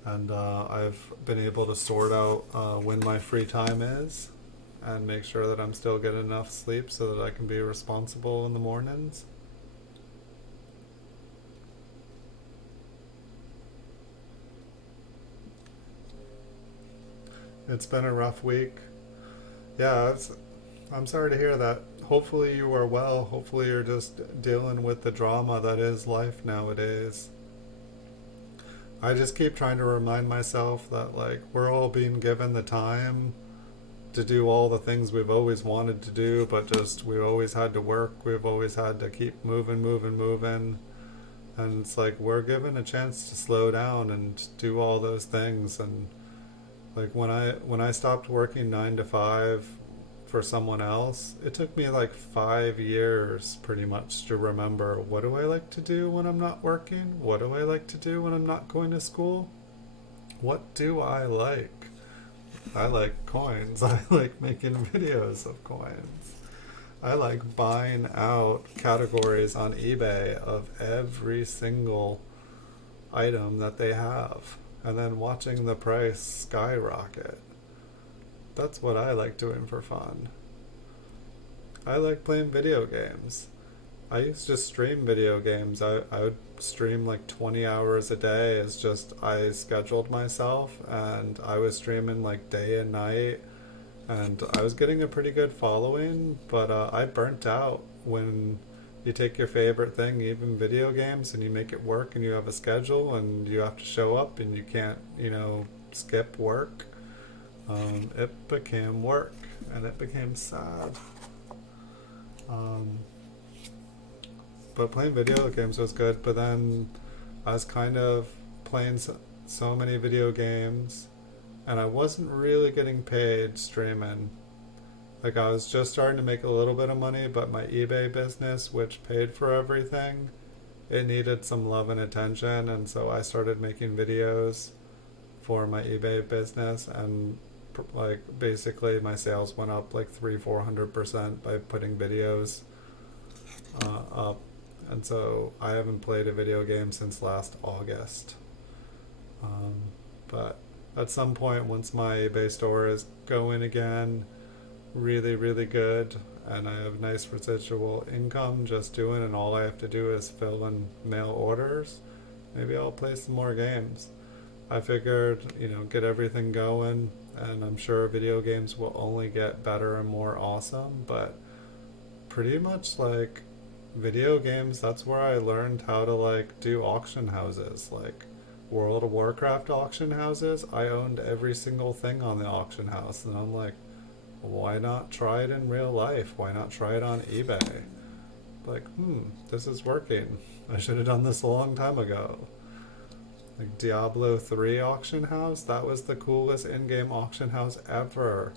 And I've been able to sort out when my free time is and make sure that I'm still getting enough sleep so that I can be responsible in the mornings. It's been a rough week. Yeah, I'm sorry to hear that. Hopefully you are well. Hopefully you're just dealing with the drama that is life nowadays. I just keep trying to remind myself that like we're all being given the time to do all the things we've always wanted to do, but just we've always had to work. We've always had to keep moving. And it's like we're given a chance to slow down and do all those things. And like when I stopped working 9 to 5 for someone else, it took me like 5 years pretty much to remember, what do I like to do when I'm not working? What do I like to do when I'm not going to school? What do I like? I like coins. I like making videos of coins. I like buying out categories on eBay of every single item that they have and then watching the price skyrocket. That's what I like doing for fun. I like playing video games. I used to stream video games. I would stream like 20 hours a day. It's just I scheduled myself and I was streaming like day and night, and I was getting a pretty good following, but I burnt out when you take your favorite thing, even video games, and you make it work and you have a schedule and you have to show up and you can't, skip work. It became work and it became sad. Um, but playing video games was good, but then I was kind of playing so many video games and I wasn't really getting paid streaming. Like I was just starting to make a little bit of money, but my eBay business, which paid for everything, it needed some love and attention, and so I started making videos for my eBay business, and like basically my sales went up like 300-400% by putting videos up. And so I haven't played a video game since last August. But at some point, once my eBay store is going again really, really good, and I have nice residual income just doing, and all I have to do is fill in mail orders, maybe I'll play some more games. I figured, get everything going, and I'm sure video games will only get better and more awesome, but pretty much like video games, that's where I learned how to like do auction houses, like World of Warcraft auction houses. I owned every single thing on the auction house, and I'm like, why not try it in real life? Why not try it on eBay? Like, this is working. I should have done this a long time ago. Like Diablo 3 auction house, that was the coolest in-game auction house ever.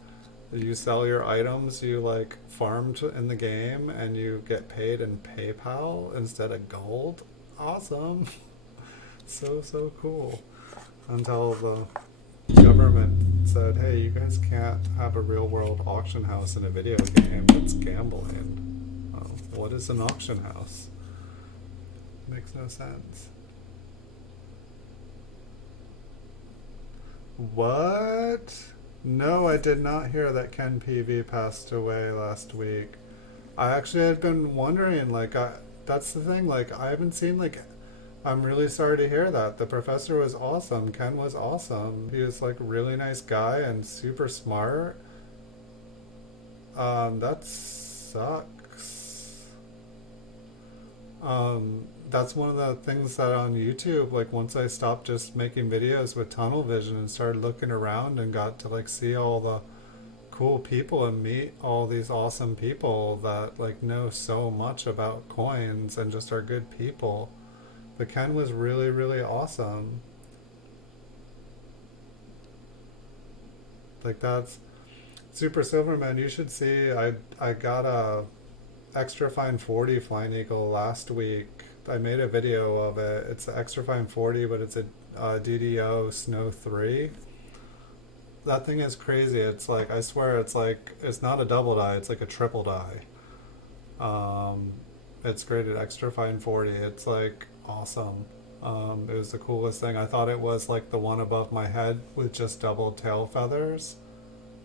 You sell your items you like farmed in the game and you get paid in PayPal instead of gold. Awesome. So cool. Until the government said, hey, you guys can't have a real world auction house in a video game. It's gambling. What is an auction house? Makes no sense. What? No, I did not hear that Ken Peavy passed away last week. I actually had been wondering, like, that's the thing, like, I haven't seen, like, I'm really sorry to hear that. The professor was awesome. Ken was awesome. He was, like, a really nice guy and super smart. That sucks. That's one of the things that on YouTube, like once I stopped just making videos with tunnel vision and started looking around and got to like see all the cool people and meet all these awesome people that like know so much about coins and just are good people. But Ken was really, really awesome. Like that's Super Silverman, you should see I got a extra fine 40 flying eagle last week. I made a video of it. It's an extra fine 40, but it's a DDO Snow 3. That thing is crazy. It's like, I swear, it's like, it's not a double die, it's like a triple die. It's graded extra fine 40. It's like awesome. It was the coolest thing. I thought it was like the one above my head with just doubled tail feathers.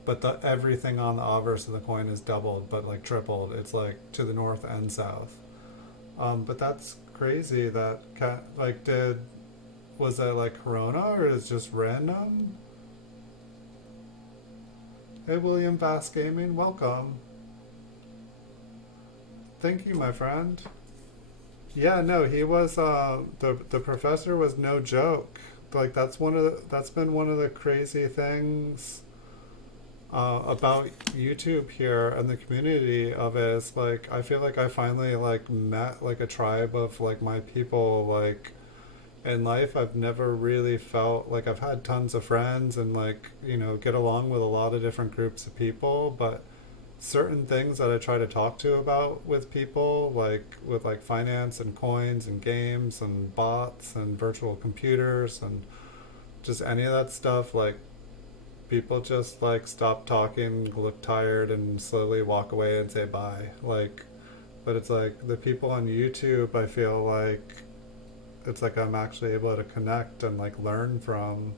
But everything on the obverse of the coin is doubled, but like tripled. It's like to the north and south. But that's crazy that was that like Corona or is it just random? Hey William Bass Gaming, welcome. Thank you, my friend. Yeah, no, he was the professor was no joke. Like that's been one of the crazy things about YouTube here and the community of it is like I feel like I finally like met like a tribe of like my people like in life. I've never really felt like I've had tons of friends and like get along with a lot of different groups of people, but certain things that I try to talk to about with people like with like finance and coins and games and bots and virtual computers and just any of that stuff, like people just like stop talking, look tired, and slowly walk away and say bye. Like, but it's like the people on YouTube, I feel like it's like I'm actually able to connect and like learn from.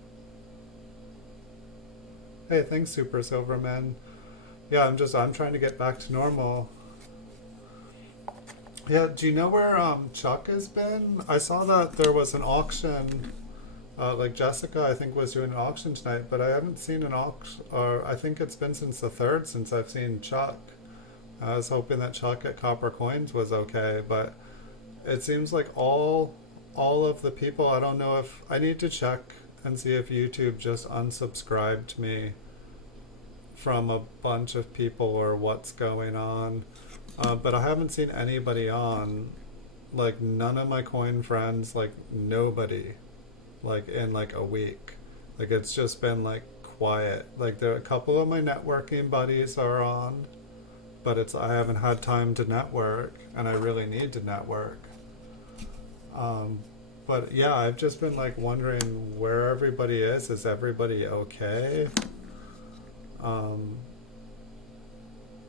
Hey, thanks, Super Silverman. Yeah, I'm trying to get back to normal. Yeah, do you know where Chuck has been? I saw that there was an auction. Like Jessica, I think was doing an auction tonight, but I haven't seen an auction. Or I think it's been since the 3rd since I've seen Chuck. I was hoping that Chuck at Copper Coins was okay, but it seems like all of the people. I don't know if I need to check and see if YouTube just unsubscribed me from a bunch of people or what's going on. But I haven't seen anybody on. Like none of my coin friends. Like nobody. Like in like a week. Like it's just been like quiet. Like there are a couple of my networking buddies are on, but I haven't had time to network and I really need to network. But yeah, I've just been like wondering where everybody is. Is everybody okay?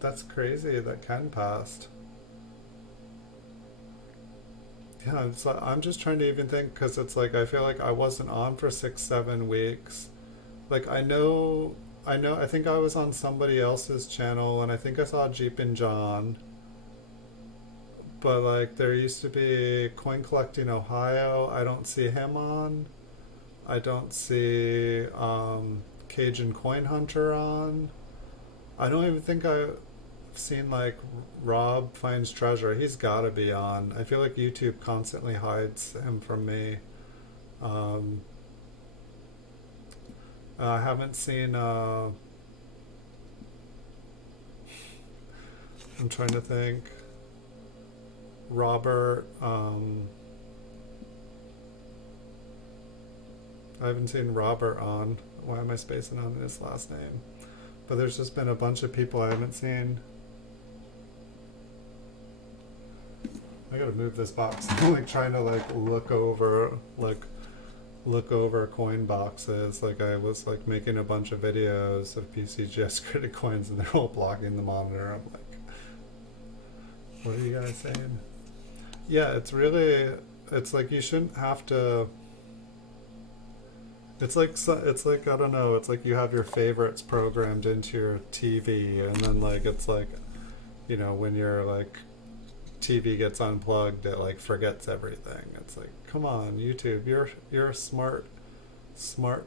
That's crazy that Ken passed. Yeah, I'm just trying to even think because it's like I feel like I wasn't on for 6, 7 weeks. Like I think I was on somebody else's channel and I think I saw Jeep and John. But like there used to be Coin Collecting Ohio. I don't see him on. I don't see Cajun Coin Hunter on. I don't even think I've seen like Rob Finds Treasure. He's got to be on. I feel like YouTube constantly hides him from me. Um, I haven't seen I'm trying to think. Robert, I haven't seen Robert on. Why am I spacing on his last name? But there's just been a bunch of people I haven't seen. I gotta move this box. I'm like trying to look over coin boxes. Like I was like making a bunch of videos of PCGS Certified Coins and they're all blocking the monitor. I'm like, what are you guys saying? Yeah, it's like you shouldn't have to. It's like I don't know. It's like you have your favorites programmed into your TV, and then like it's like, when your like TV gets unplugged, it like forgets everything. It's like, come on, YouTube, you're a smart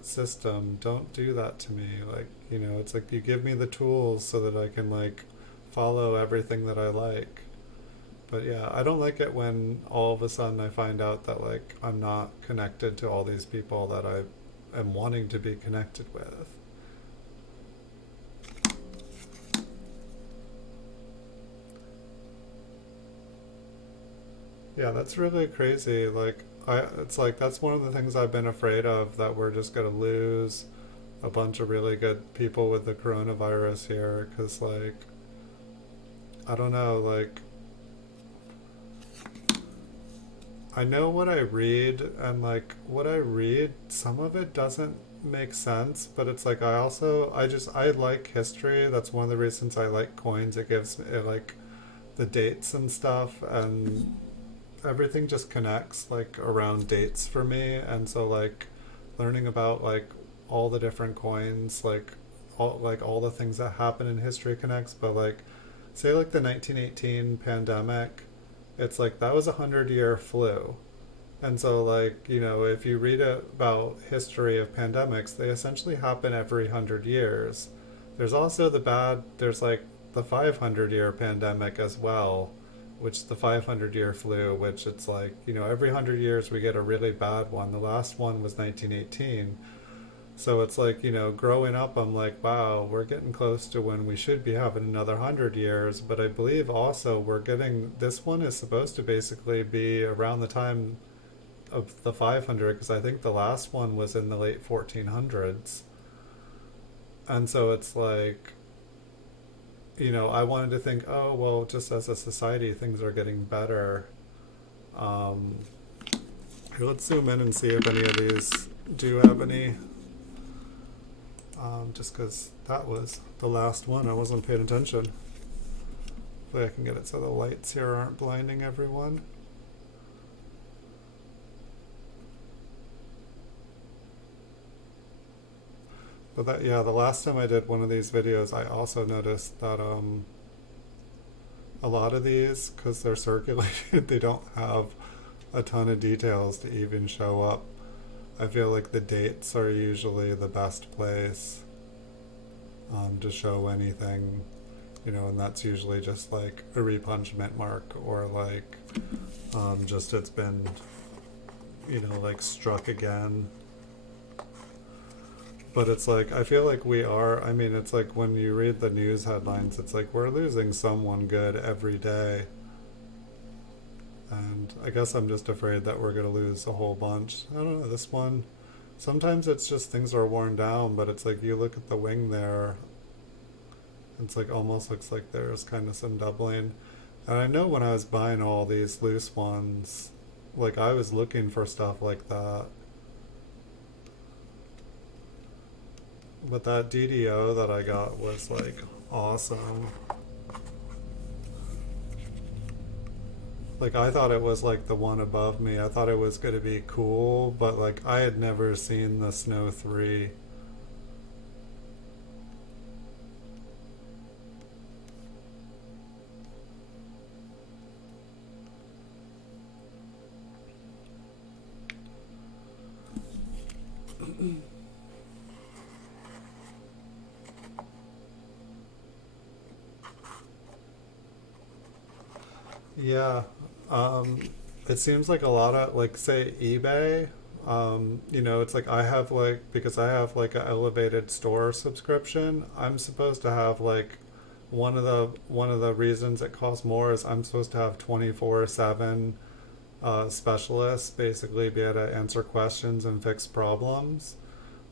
system. Don't do that to me. Like, it's like you give me the tools so that I can like follow everything that I like. But yeah, I don't like it when all of a sudden I find out that like I'm not connected to all these people that I am wanting to be connected with. Yeah, that's really crazy. It's like that's one of the things I've been afraid of, that we're just gonna lose a bunch of really good people with the coronavirus here. Cause like, I don't know, like I know what I read, and like what I read, some of it doesn't make sense, but it's like I like history. That's one of the reasons I like coins. It gives me like the dates and stuff, and everything just connects like around dates for me. And so like learning about like all the different coins, like all the things that happen in history connects. But like say like the 1918 pandemic, it's like that was 100-year flu. And so like, if you read about history of pandemics, they essentially happen every 100 years. There's like the 500-year pandemic as well, which the 500-year flu, which it's like, every 100 years we get a really bad one. The last one was 1918. So it's like, growing up, I'm like, wow, we're getting close to when we should be having another 100 years. But I believe also this one is supposed to basically be around the time of the 500, because I think the last one was in the late 1400s. And so it's like, I wanted to think, oh, well, just as a society, things are getting better. Um, Here, let's zoom in and see if any of these do have any. Just because that was the last one, I wasn't paying attention. Hopefully I can get it so the lights here aren't blinding everyone. But the last time I did one of these videos, I also noticed that a lot of these, because they're circulated, they don't have a ton of details to even show up. I feel like the dates are usually the best place to show anything, and that's usually just like a repunchment mark, or like just it's been, like struck again. But it's like, I feel like it's like when you read the news headlines, it's like we're losing someone good every day. And I guess I'm just afraid that we're going to lose a whole bunch. I don't know, this one, sometimes it's just things are worn down, but it's like you look at the wing there, it's like almost looks like there's kind of some doubling. And I know when I was buying all these loose ones, like I was looking for stuff like that. But that DDO that I got was like awesome. Like I thought it was like the one above me. I thought it was going to be cool, but like I had never seen the Snow 3. Yeah, it seems like a lot of like say eBay. It's like because I have like an elevated store subscription. I'm supposed to have like one of the reasons it costs more is I'm supposed to have 24/7 specialists basically be able to answer questions and fix problems.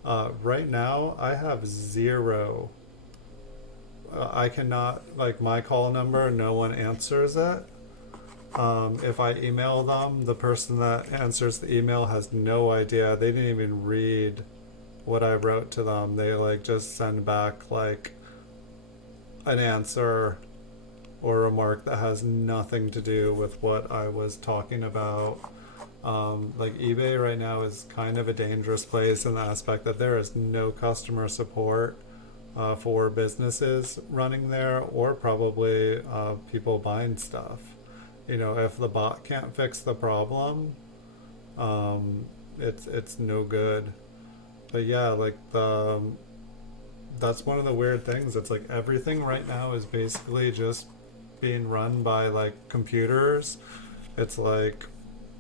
Right now, I have zero. I cannot, like, my call number, no one answers it. If I email them, the person that answers the email has no idea. They didn't even read what I wrote to them. They like just send back like an answer or a remark that has nothing to do with what I was talking about. Like eBay right now is kind of a dangerous place in the aspect that there is no customer support for businesses running there, or probably people buying stuff. If the bot can't fix the problem, it's no good. But yeah, like that's one of the weird things. It's like everything right now is basically just being run by like computers. It's like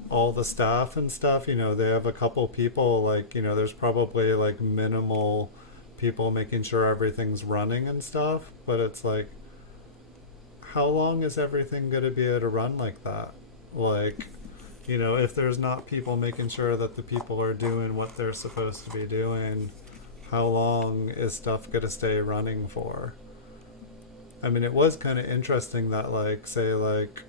all the staff and stuff, they have a couple people, like, there's probably like minimal people making sure everything's running and stuff, but it's like, how long is everything going to be able to run like that? Like, if there's not people making sure that the people are doing what they're supposed to be doing, how long is stuff going to stay running for? I mean, it was kind of interesting that, like, say, like,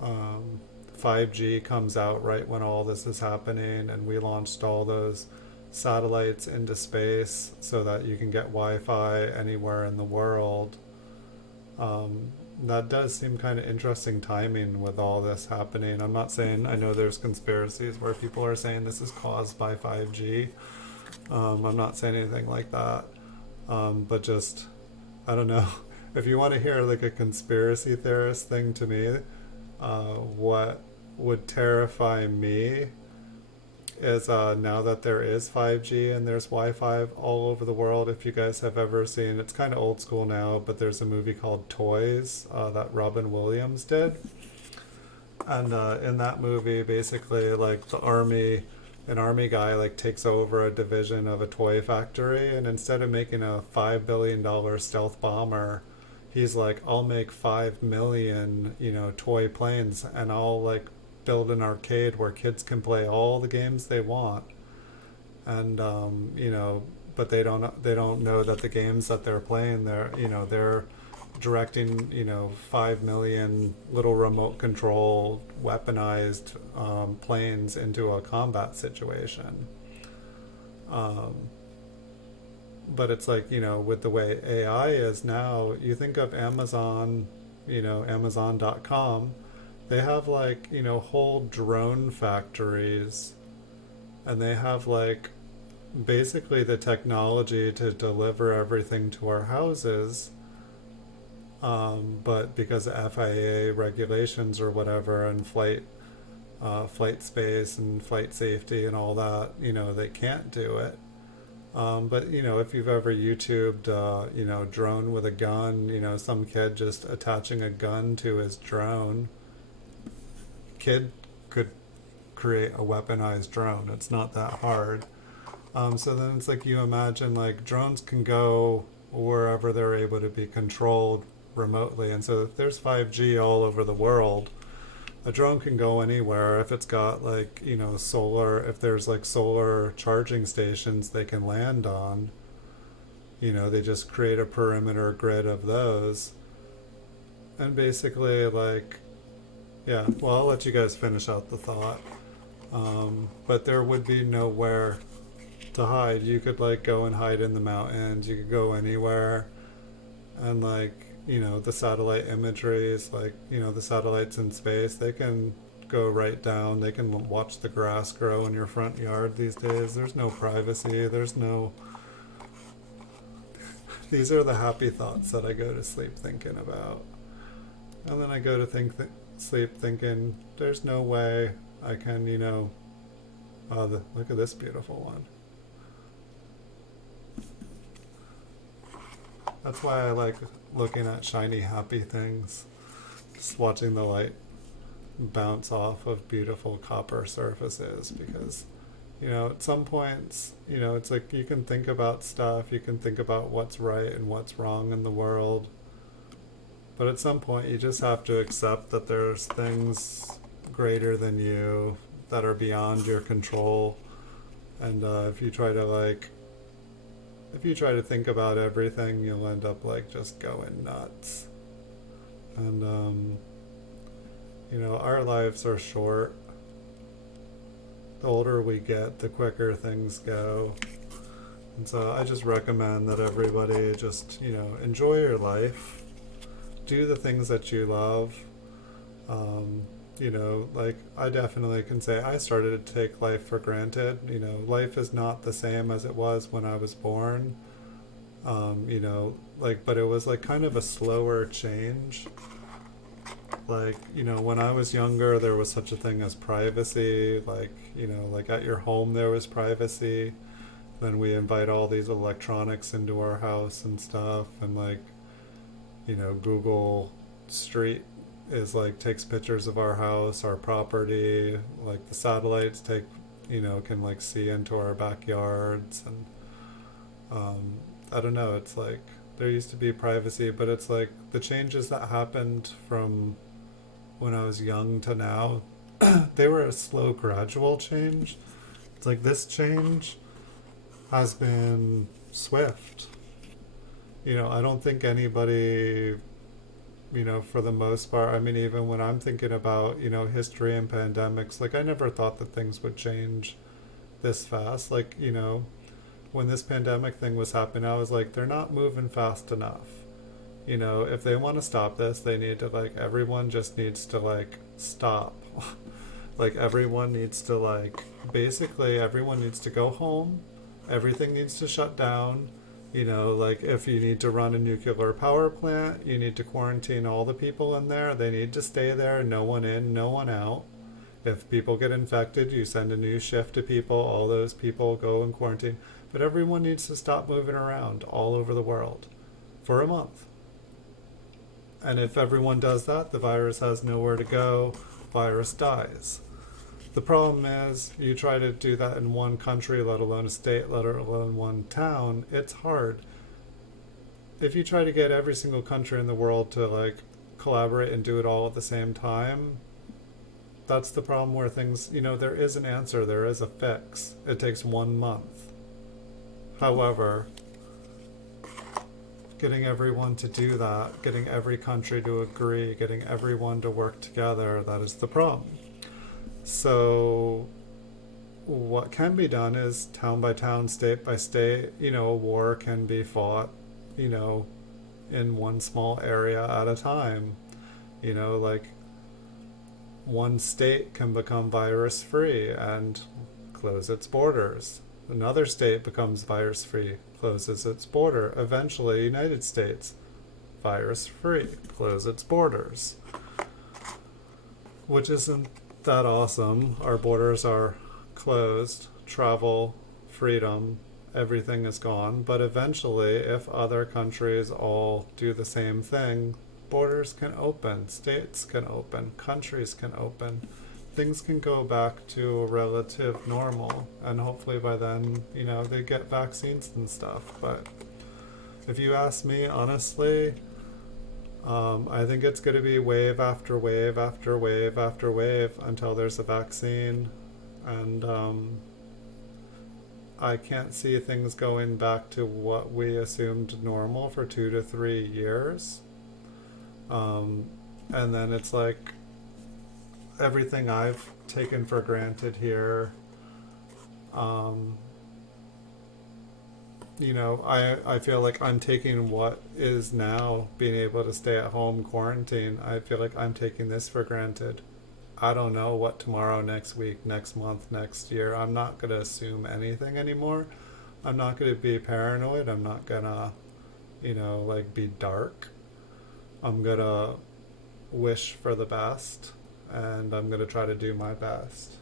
5G comes out right when all this is happening, and we launched all those satellites into space so that you can get Wi-Fi anywhere in the world. That does seem kind of interesting timing with all this happening. I'm not saying, I know there's conspiracies where people are saying this is caused by 5G. I'm not saying anything like that. But just, I don't know. If you want to hear like a conspiracy theorist thing to me, what would terrify me is now that there is 5G and there's Wi-Fi all over the world. If you guys have ever seen, it's kind of old school now, but there's a movie called Toys that Robin Williams did. And in that movie, basically, like an army guy like takes over a division of a toy factory, and instead of making a $5 billion stealth bomber, he's like, I'll make 5 million, toy planes, and I'll like build an arcade where kids can play all the games they want. And but they don't know that the games that they're playing, they're directing 5 million little remote control weaponized planes into a combat situation. um, but it's like, with the way AI is now, you think of Amazon, Amazon.com, they have like, whole drone factories, and they have like basically the technology to deliver everything to our houses. But because of FIA regulations or whatever, and flight space and flight safety and all that, they can't do it. But if you've ever YouTubed, drone with a gun, some kid just attaching a gun to his drone, kid could create a weaponized drone. It's not that hard. So then it's like, you imagine like drones can go wherever they're able to be controlled remotely. And so if there's 5G all over the world, a drone can go anywhere. If it's got like, if there's like solar charging stations they can land on, they just create a perimeter grid of those. And basically, like, yeah, well, I'll let you guys finish out the thought. But there would be nowhere to hide. You could like go and hide in the mountains. You could go anywhere. And like, the satellite imagery is like, the satellites in space, they can go right down. They can watch the grass grow in your front yard these days. There's no privacy. There's no. These are the happy thoughts that I go to sleep thinking about. And then I go to sleep thinking, there's no way I can, look at this beautiful one. That's why I like looking at shiny, happy things. Just watching the light bounce off of beautiful copper surfaces, because, at some points, it's like you can think about stuff, you can think about what's right and what's wrong in the world. But at some point, you just have to accept that there's things greater than you that are beyond your control. And if you try to think about everything, you'll end up like just going nuts. And our lives are short. The older we get, the quicker things go. And so I just recommend that everybody just, enjoy your life. Do the things that you love. Like I definitely can say I started to take life for granted. Life is not the same as it was when I was born. But it was like kind of a slower change. Like, when I was younger, there was such a thing as privacy. Like at your home, there was privacy. Then we invite all these electronics into our house and stuff. And Google Street is like takes pictures of our house, our property. Like the satellites can like see into our backyards. And I don't know, it's like there used to be privacy, but it's like the changes that happened from when I was young to now, they were a slow, gradual change. It's like this change has been swift. I don't think anybody, for the most part, I mean, even when I'm thinking about, history and pandemics, like I never thought that things would change this fast. Like, when this pandemic thing was happening, I was like, they're not moving fast enough. If they want to stop this, they need to everyone just needs to stop. Like everyone needs to basically everyone needs to go home. Everything needs to shut down. If you need to run a nuclear power plant, you need to quarantine all the people in there. They need to stay there, no one in, no one out. If people get infected, you send a new shift to people, all those people go in quarantine. But everyone needs to stop moving around all over the world for a month. And if everyone does that, the virus has nowhere to go, virus dies. The problem is, you try to do that in one country, let alone a state, let alone one town, it's hard. If you try to get every single country in the world to collaborate and do it all at the same time, that's the problem where things, there is an answer, there is a fix. It takes 1 month. However, getting everyone to do that, getting every country to agree, getting everyone to work together, that is the problem. So what can be done is town by town, state by state, a war can be fought, in one small area at a time. One state can become virus free and close its borders. Another state becomes virus free, closes its border. Eventually, United States, virus free, close its borders. Which isn't that awesome. Our borders are closed, travel, freedom, everything is gone. But eventually, if other countries all do the same thing, borders can open, states can open, countries can open. Things can go back to a relative normal, and hopefully by then, they get vaccines and stuff. But if you ask me, honestly, I think it's going to be wave after wave after wave after wave until there's a vaccine, and I can't see things going back to what we assumed normal for 2 to 3 years. And then it's like everything I've taken for granted here, I feel like I'm taking what is now being able to stay at home quarantine. I feel like I'm taking this for granted. I don't know what tomorrow, next week, next month, next year. I'm not going to assume anything anymore. I'm not going to be paranoid. I'm not going to, be dark. I'm going to wish for the best, and I'm going to try to do my best.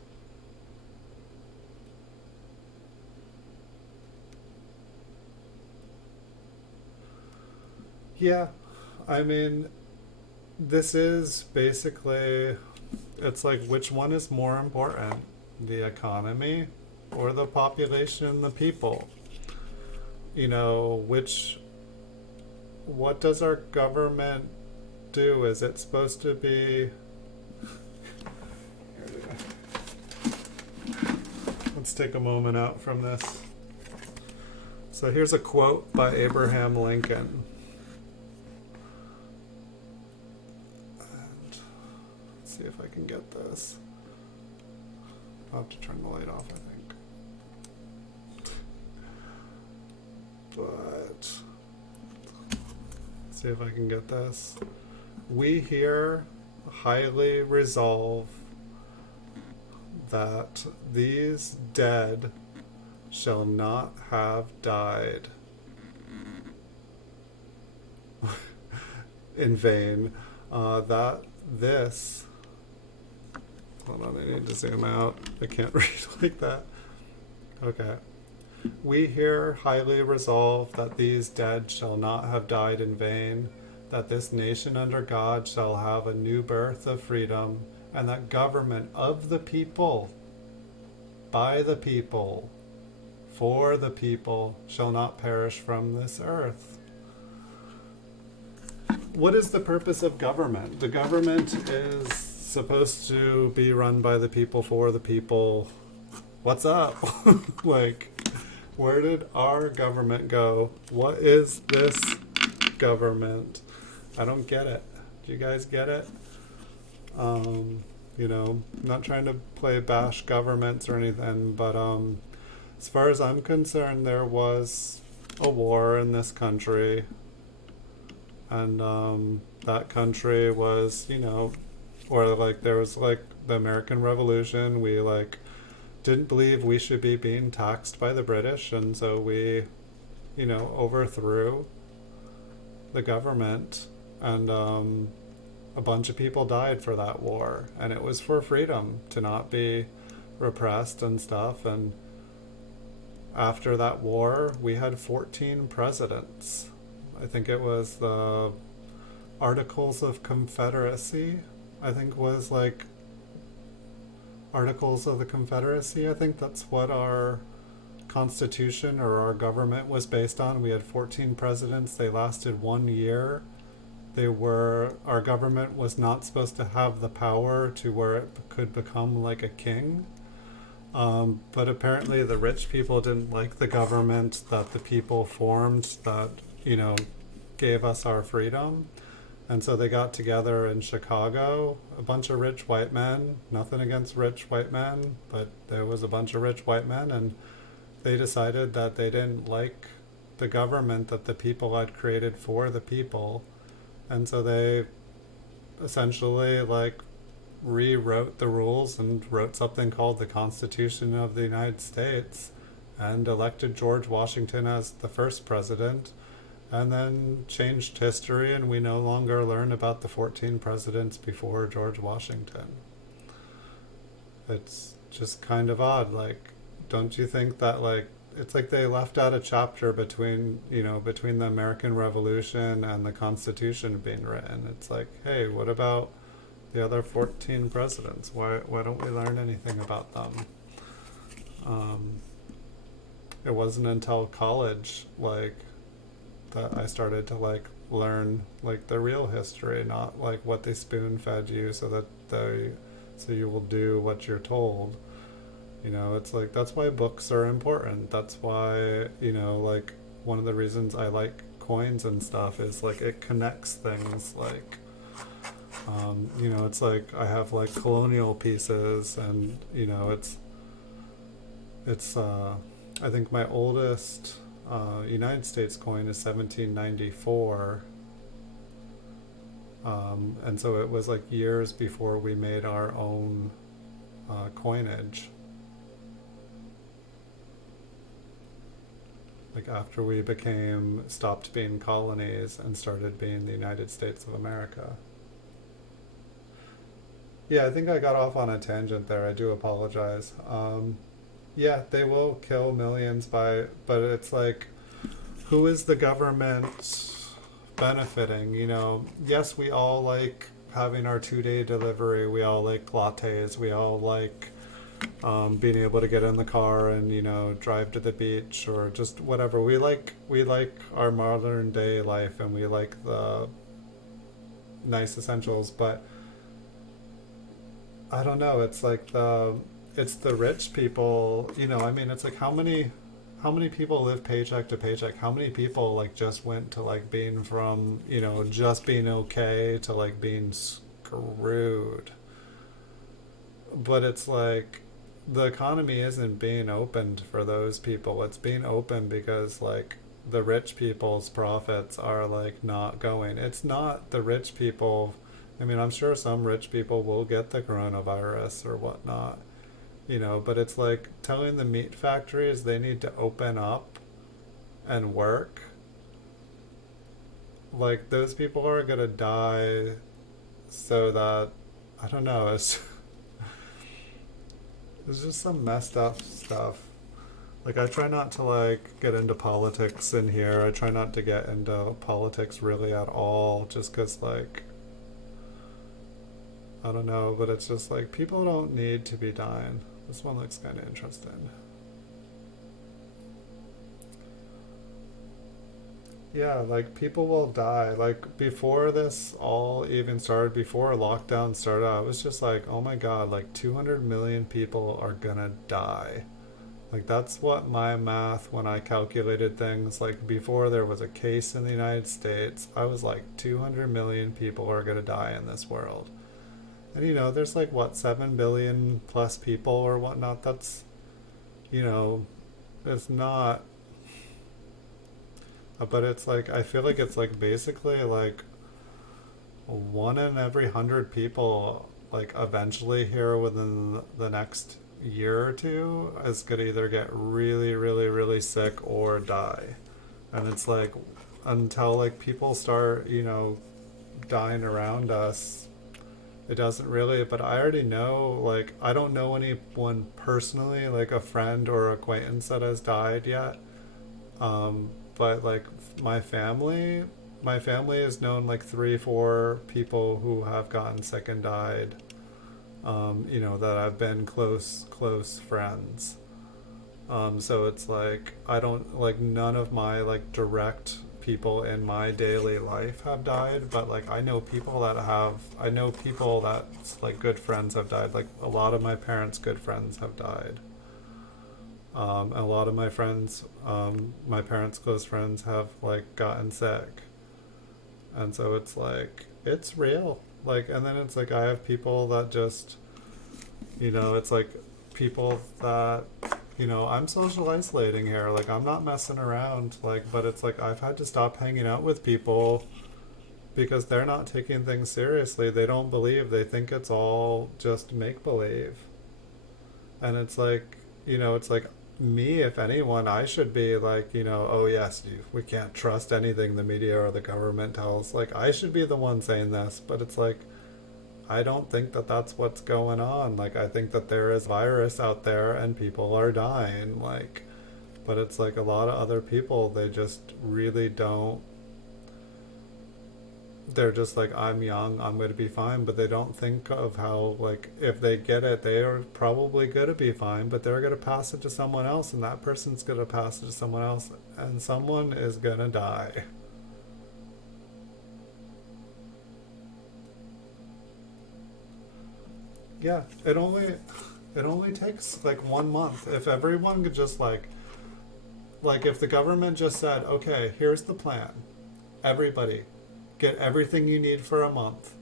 Yeah, I mean, this is basically, it's like which one is more important, the economy or the population and the people? What does our government do is it's supposed to be... Let's take a moment out from this. So here's a quote by Abraham Lincoln. And let's see if I can get this. I'll have to turn the light off, I think. But let's see if I can get this. We here highly resolve that these dead shall not have died in vain. That this... Hold on, I need to zoom out. I can't read like that. Okay. We here highly resolve that these dead shall not have died in vain, that this nation under God shall have a new birth of freedom, and that government of the people, by the people, for the people, shall not perish from this earth. What is the purpose of government? The government is supposed to be run by the people, for the people. What's up? Like, where did our government go? What is this government? I don't get it. Do you guys get it? You know, I'm not trying to play bash governments or anything, but as far as I'm concerned, there was a war in this country, and that country was, you know, or like there was like the American Revolution. We like didn't believe we should be being taxed by the British, and so we, you know, overthrew the government, and a bunch of people died for that war, and it was for freedom to not be repressed and stuff. And after that war, we had 14 presidents. I think it was the Articles of Confederacy, I think was like Articles of the Confederacy. I think that's what our Constitution or our government was based on. We had 14 presidents. They lasted 1 year. Our government was not supposed to have the power to where it could become like a king. But apparently the rich people didn't like the government that the people formed that, you know, gave us our freedom. And so they got together in Chicago, a bunch of rich white men, nothing against rich white men, but there was a bunch of rich white men, and they decided that they didn't like the government that the people had created for the people. And so they essentially like rewrote the rules and wrote something called the Constitution of the United States and elected George Washington as the first president, and then changed history, and we no longer learn about the 14 presidents before George Washington. It's just kind of odd. Like, don't you think that like it's like they left out a chapter between, you know, between the American Revolution and the Constitution being written? It's like, hey, what about the other 14 presidents? Why don't we learn anything about them? It wasn't until college, like, that I started to like learn like the real history, not like what they spoon fed you so you will do what you're told. You know, it's like, that's why books are important. That's why, you know, like one of the reasons I like coins and stuff is like it connects things. Like, you know, it's like I have like colonial pieces, and you know, it's I think my oldest United States coin is 1794, and so it was like years before we made our own coinage. Like after we stopped being colonies and started being the United States of America. Yeah, I think I got off on a tangent there. I do apologize. Yeah, they will kill millions but it's like, who is the government benefiting? You know, yes, we all like having our 2-day delivery. We all like lattes. We all like being able to get in the car and, you know, drive to the beach or just whatever. We like our modern day life, and we like the nice essentials, but I don't know. It's the rich people. I mean, it's like how many people live paycheck to paycheck? How many people like just went to like being from just being okay to like being screwed? But it's like the economy isn't being opened for those people. It's being opened because like the rich people's profits are like not going. It's not the rich people. I mean, I'm sure some rich people will get the coronavirus or whatnot, but it's like telling the meat factories they need to open up and work. Like those people are gonna die so that I don't know, it's just some messed up stuff. Like I try not to like get into politics in here. I try not to get into politics really at all just cuz like I don't know, but it's just like people don't need to be dying. This one looks kind of interesting. Yeah, like people will die. Like before this all even started, before lockdown started, I was just like, oh my God, like 200 million people are gonna die. Like that's what my math when I calculated things like before there was a case in the United States, I was like 200 million people are gonna die in this world. And there's like what 7 billion plus people or whatnot. That's you know, it's not but it's like I feel like it's like basically like one in every 100 people like eventually here within the next year or two is gonna either get really really really sick or die. And it's like until like people start dying around us, it doesn't really. But I already know, like I don't know anyone personally, like a friend or acquaintance that has died yet. But like my family, my family has known like three, four people who have gotten sick and died. That I've been close friends. So it's like I don't like none of my like direct people in my daily life have died, but like I know people that's like good friends have died. Like a lot of my parents' good friends have died. A lot of my friends, my parents' close friends have like gotten sick. And so it's like, it's real. Like, and then it's like, I have people that just, it's like people that, I'm social isolating here. Like, I'm not messing around. Like, but it's like, I've had to stop hanging out with people because they're not taking things seriously. They don't believe, they think it's all just make believe. And it's like, it's like me, if anyone, I should be like, oh yes, we can't trust anything the media or the government tells. Like, I should be the one saying this, but it's like, I don't think that that's what's going on. Like, I think that there is virus out there and people are dying. Like, but it's like a lot of other people, they just really don't, they're just like, I'm young, I'm going to be fine, but they don't think of how like if they get it they are probably going to be fine, but they're going to pass it to someone else, and that person's going to pass it to someone else, and someone is going to die. Yeah, it only takes like 1 month if everyone could just like if the government just said, okay, here's the plan, everybody get everything you need for a month.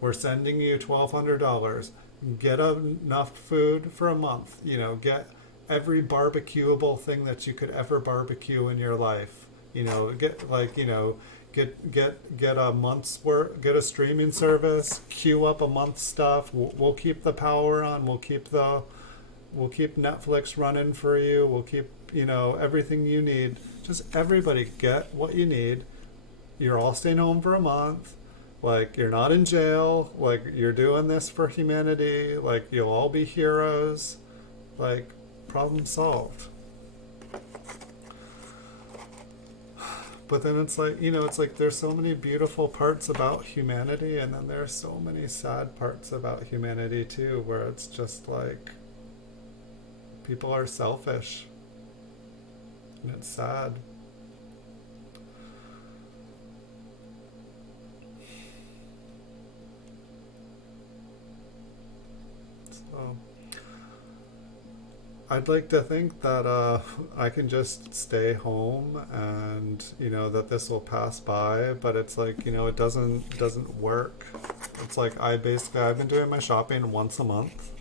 We're sending you $1,200. Get enough food for a month. Get every barbecuable thing that you could ever barbecue in your life. Get like get a month's work. Get a streaming service. Queue up a month's stuff. We'll keep the power on. We'll keep Netflix running for you. We'll keep everything you need. Just everybody get what you need. You're all staying home for a month. Like, you're not in jail. Like, you're doing this for humanity. Like, you'll all be heroes. Like, problem solved. But then it's like, it's like there's so many beautiful parts about humanity, and then there's so many sad parts about humanity too, where it's just like people are selfish. And it's sad. So I'd like to think that I can just stay home and that this will pass by, but it's like it doesn't work. It's like I've been doing my shopping once a month.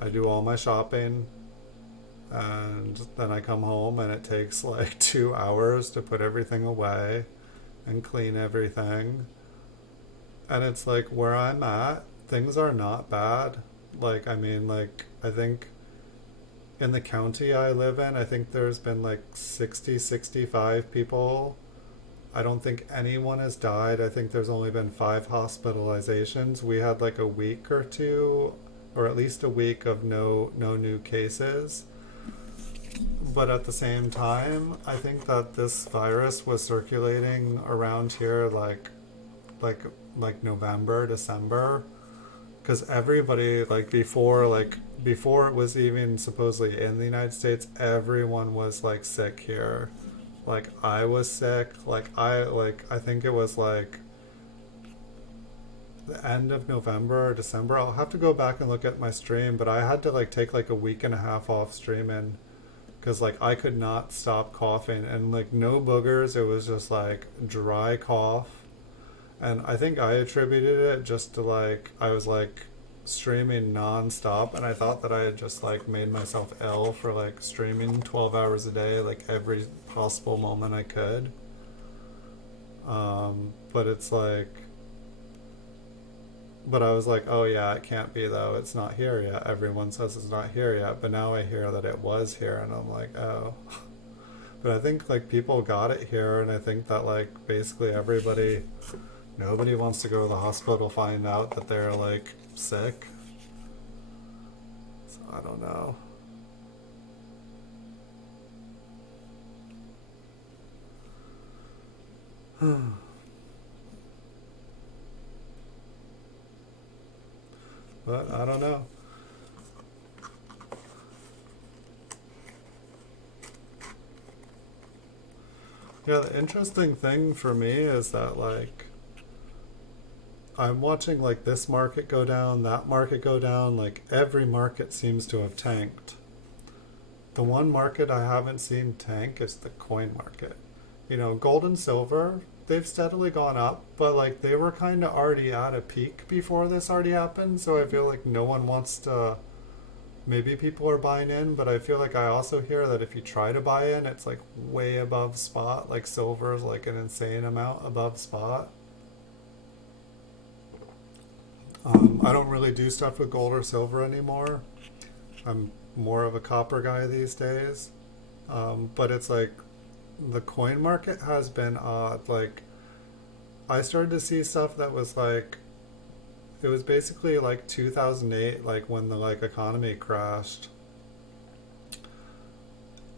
I do all my shopping and then I come home and it takes like 2 hours to put everything away and clean everything. And it's like where I'm at, things are not bad. Like, I mean, like, I think in the county I live in, I think there's been like 60, 65 people. I don't think anyone has died. I think there's only been 5 hospitalizations. We had like a week or two, or at least a week of no new cases. But at the same time, I think that this virus was circulating around here like like November, December, because everybody before it was even supposedly in the United States, everyone was like sick here. Like I was sick. I think it was like the end of November or December. I'll have to go back and look at my stream, but I had to like take like a week and a half off streaming because like I could not stop coughing and like no boogers. It was just like dry cough. And I think I attributed it just to like I was like streaming nonstop, and I thought that I had just like made myself ill for like streaming 12 hours a day, like every possible moment I could. But it's like, but I was like, oh yeah, it can't be though. It's not here yet. Everyone says it's not here yet, but now I hear that it was here, and I'm like, oh. But I think like people got it here, and I think that like basically nobody wants to go to the hospital find out that they're like sick. So I don't know. But I don't know. Yeah, the interesting thing for me is that like I'm watching like this market go down, that market go down, like every market seems to have tanked. The one market I haven't seen tank is the coin market. Gold and silver, they've steadily gone up, but like they were kind of already at a peak before this already happened, so I feel like no one wants to. Maybe people are buying in, but I feel like I also hear that if you try to buy in, it's like way above spot. Like silver is like an insane amount above spot. I don't really do stuff with gold or silver anymore. I'm more of a copper guy these days. But it's like the coin market has been odd. Like I started to see stuff that was like it was basically like 2008, like when the like economy crashed.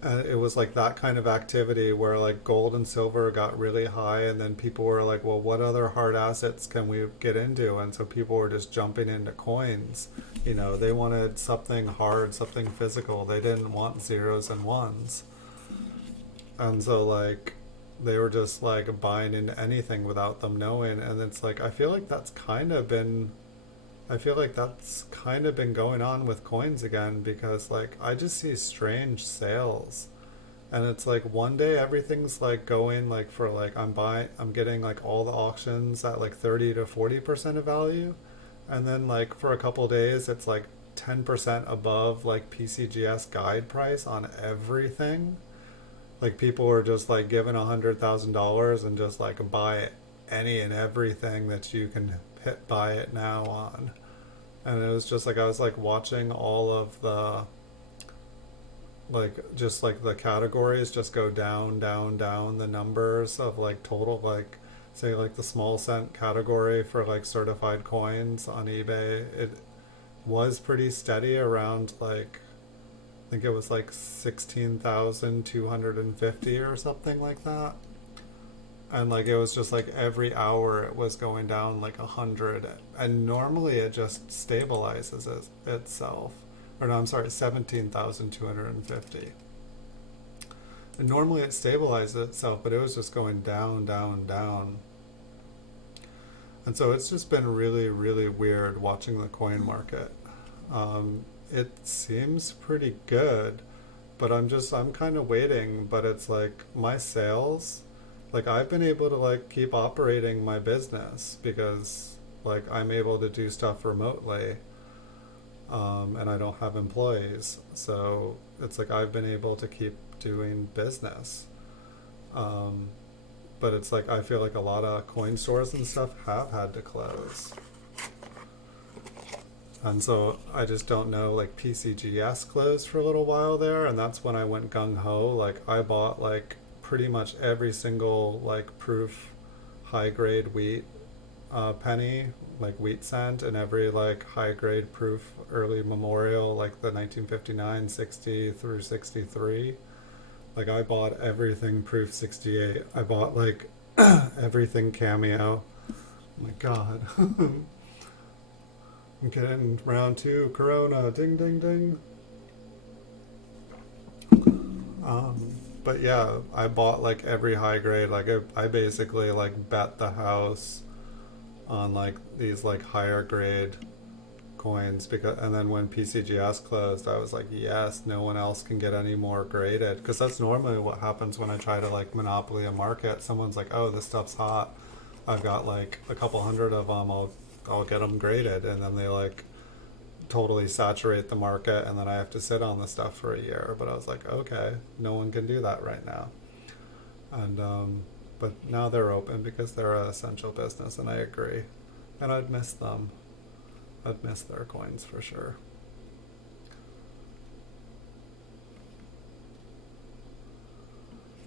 And it was like that kind of activity where like gold and silver got really high, and then people were like, well, what other hard assets can we get into? And so people were just jumping into coins. They wanted something hard, something physical. They didn't want zeros and ones. And so like they were just like buying into anything without them knowing. And it's like I feel like that's kind of been going on with coins again, because like I just see strange sales. And it's like one day everything's like going like for like I'm getting like all the auctions at like 30 to 40% of value. And then like for a couple days it's like 10% above like PCGS guide price on everything. Like people were just like given $100,000 and just like buy any and everything that you can hit buy it now on. And it was just like I was like watching all of the like just like the categories just go down, down, down, the numbers of like total, like say like the small cent category for like certified coins on eBay, it was pretty steady around like I think it was like 16,250 or something like that. And like it was just like every hour it was going down like 100, and normally it just stabilizes itself. Or no, I'm sorry, 17,250. And normally it stabilizes itself, but it was just going down, down, down. And so it's just been really, really weird watching the coin market. It seems pretty good, but I'm kind of waiting. But it's like my sales, like I've been able to like keep operating my business because like I'm able to do stuff remotely, and I don't have employees. So it's like I've been able to keep doing business. Um, but it's like I feel like a lot of coin stores and stuff have had to close. And so I just don't know, like PCGS closed for a little while there, and that's when I went gung ho. Like I bought like pretty much every single like proof high grade wheat penny, like wheat cent, and every like high grade proof early memorial, like the 1959, 60 through 63. Like I bought everything proof 68. I bought like everything cameo. Oh my god. I'm getting round two, Corona, ding ding ding. But yeah, I bought like every high grade. Like I basically like bet the house on like these like higher grade coins because, and then when PCGS closed, I was like, yes, no one else can get any more graded because that's normally what happens when I try to like monopoly a market. Someone's like, oh, this stuff's hot. I've got like a couple hundred of them. I'll get them graded, and then they like totally saturate the market, and then I have to sit on the stuff for a year. But I was like, okay, no one can do that right now. And but now they're open because they're an essential business, and I agree. And I'd miss them. I'd miss their coins for sure.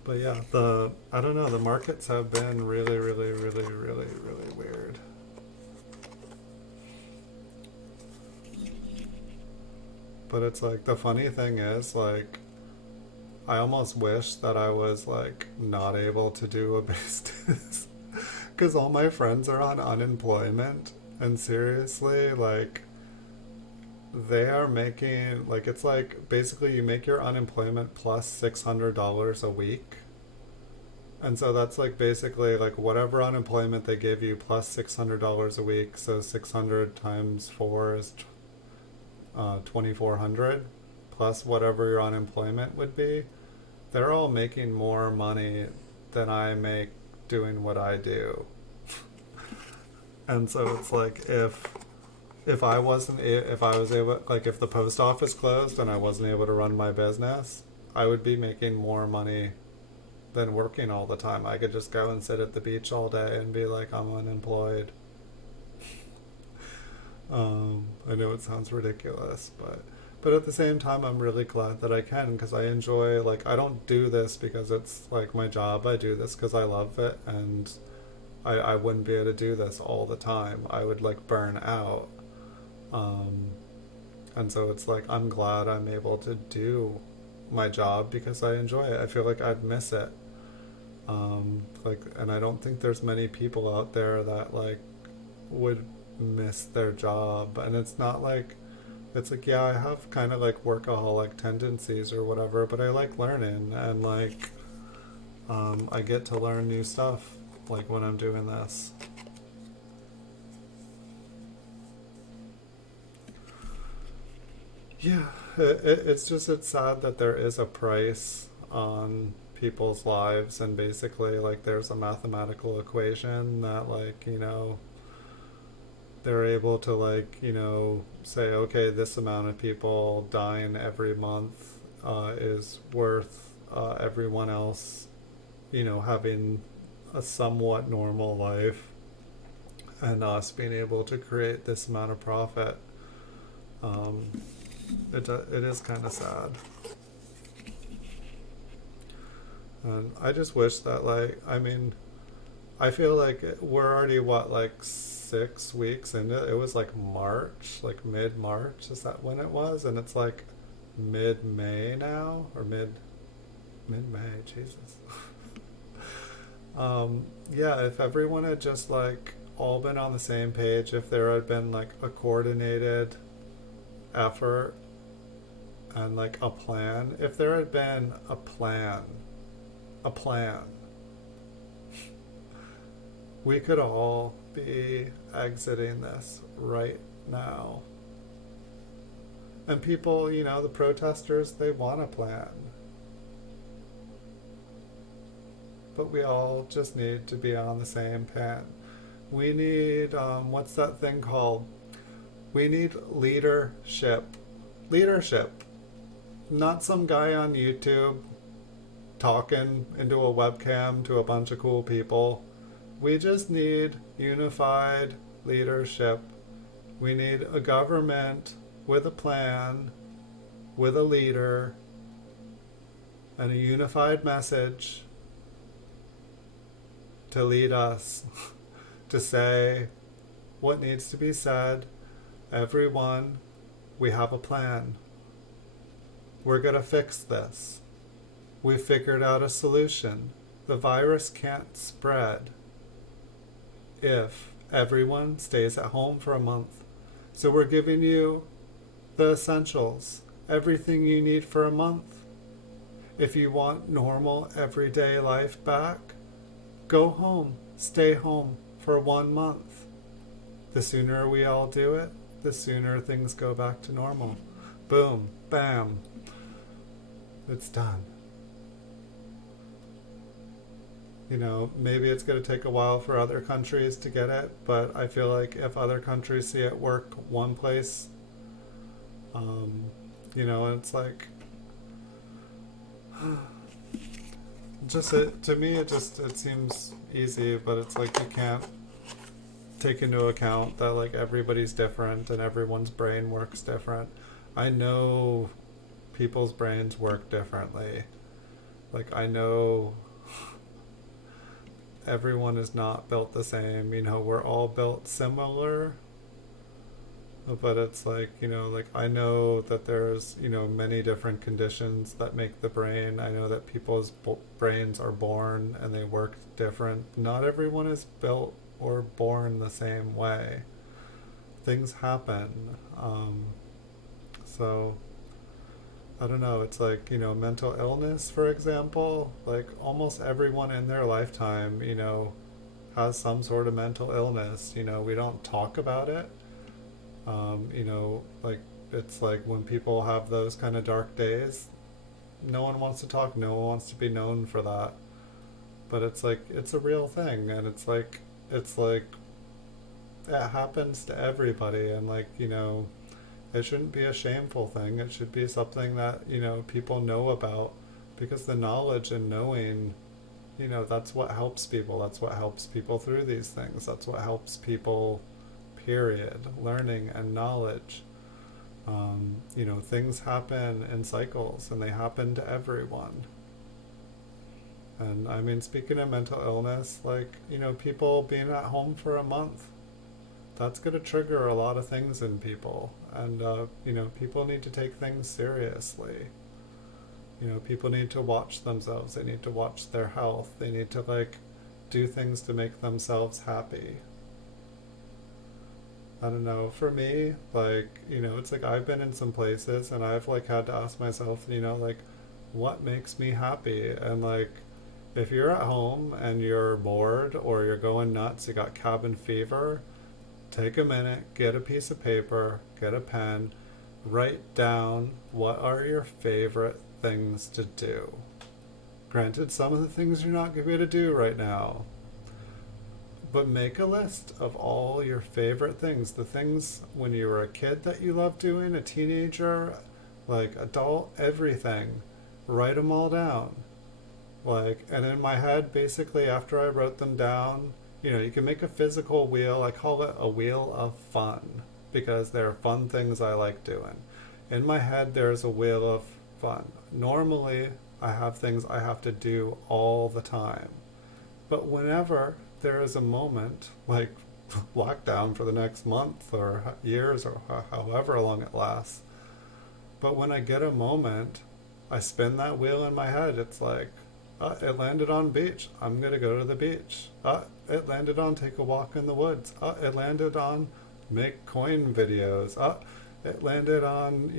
But yeah, the I don't know, the markets have been really, really, really, really, really weird. But it's like the funny thing is like I almost wish that I was like not able to do a business because all my friends are on unemployment, and seriously like they are making like it's like basically you make your unemployment plus $600 a week. And so that's like basically like whatever unemployment they give you plus $600 a week. So 600 times 4 is 2,400 plus whatever your unemployment would be. They're all making more money than I make doing what I do. And so it's like if I wasn't if I was able like if the post office closed and I wasn't able to run my business, I would be making more money than working all the time. I could just go and sit at the beach all day and be like I'm unemployed. I know it sounds ridiculous, but at the same time, I'm really glad that I can because I enjoy like I don't do this because it's like my job. I do this because I love it, and I wouldn't be able to do this all the time. I would like burn out. Um, and so it's like I'm glad I'm able to do my job because I enjoy it. I feel like I'd miss it. Like, and I don't think there's many people out there that like would miss their job. And it's like yeah, I have kind of like workaholic tendencies or whatever, but I like learning, and like I get to learn new stuff like when I'm doing this. Yeah, it's sad that there is a price on people's lives, and basically like there's a mathematical equation that like they're able to like say okay, this amount of people dying every month is worth everyone else having a somewhat normal life, and us being able to create this amount of profit. um, it is kind of sad. And I just wish that like I mean I feel like we're already what like 6 weeks into it. It was like March, like mid March. Is that when it was? And it's like mid May now, or mid May. Jesus. Yeah, if everyone had just like all been on the same page, if there had been like a coordinated effort and like a plan, if there had been a plan, we could all be exiting this right now. And people, the protesters, they want a plan. But we all just need to be on the same pan. We need, what's that thing called? We need leadership. Leadership. Not some guy on YouTube talking into a webcam to a bunch of cool people. We just need unified leadership. We need a government with a plan, with a leader, and a unified message to lead us, to say what needs to be said. Everyone, we have a plan. We're going to fix this. We figured out a solution. The virus can't spread if everyone stays at home for a month. So we're giving you the essentials, everything you need for a month. If you want normal everyday life back, go home, stay home for 1 month. The sooner we all do it, the sooner things go back to normal. Boom, bam, it's done. Maybe it's going to take a while for other countries to get it, but I feel like if other countries see it work one place, it's like, to me, it seems easy, but it's like you can't take into account that like everybody's different and everyone's brain works different. I know people's brains work differently. Like I know everyone is not built the same. We're all built similar, but it's like, I know that there's, many different conditions that make the brain. I know that people's brains are born and they work different. Not everyone is built or born the same way. Things happen. So I don't know, it's like, mental illness, for example, like almost everyone in their lifetime, has some sort of mental illness. We don't talk about it. Like it's like when people have those kind of dark days, no one wants to talk, no one wants to be known for that. But it's like, it's a real thing, and it's like, it happens to everybody, and like, it shouldn't be a shameful thing. It should be something that, people know about, because the knowledge and knowing, that's what helps people. That's what helps people through these things. That's what helps people, period. Learning and knowledge. Things happen in cycles, and they happen to everyone. And I mean, speaking of mental illness, like, people being at home for a month, that's going to trigger a lot of things in people. And, people need to take things seriously. People need to watch themselves. They need to watch their health. They need to, like, do things to make themselves happy. I don't know, for me, like, it's like I've been in some places and I've, like, had to ask myself, like, what makes me happy? And, like, if you're at home and you're bored or you're going nuts, you got cabin fever, take a minute, get a piece of paper, get a pen, write down what are your favorite things to do. Granted, some of the things you're not going to be able to do right now, but make a list of all your favorite things. The things when you were a kid that you loved doing, a teenager, like adult, everything. Write them all down. Like, and in my head, basically, after I wrote them down, you can make a physical wheel. I call it a wheel of fun, because they're fun things I like doing. In my head, there's a wheel of fun. Normally, I have things I have to do all the time. But whenever there is a moment, like lockdown for the next month or years or however long it lasts, but when I get a moment, I spin that wheel in my head. It's like, it landed on beach. I'm going to go to the beach. It landed on take a walk in the woods. It landed on make coin videos. It landed on,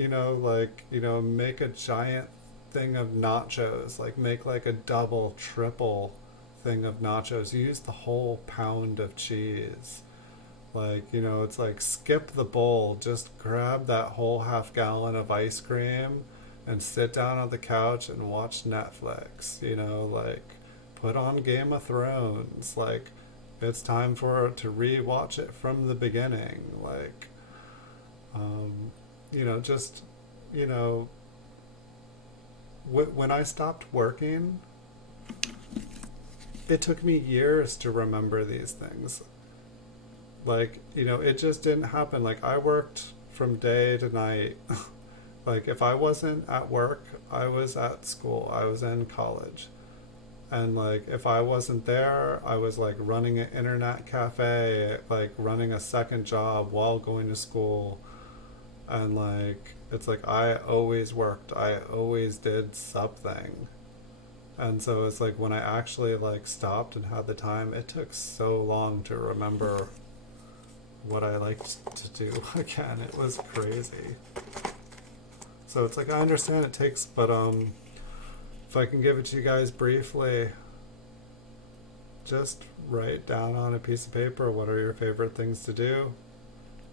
make a giant thing of nachos. Like make like a double, triple thing of nachos. Use the whole pound of cheese. Like, you know, it's like skip the bowl, just grab that whole half gallon of ice cream and sit down on the couch and watch Netflix, you know, like put on Game of Thrones. Like, it's time for to re-watch it from the beginning. Like, um, you know, just, you know, when I stopped working, it took me years to remember these things. Like, you know, it just didn't happen. Like, I worked from day to night. Like, if I wasn't at work, I was at school, I was in college. And like, if I wasn't there, I was like running an internet cafe, like running a second job while going to school. And like, it's like I always worked, I always did something. And so it's like when I actually like stopped and had the time, it took so long to remember what I liked to do again. It was crazy. So it's like I understand it takes, but if I can give it to you guys briefly, just write down on a piece of paper what are your favorite things to do,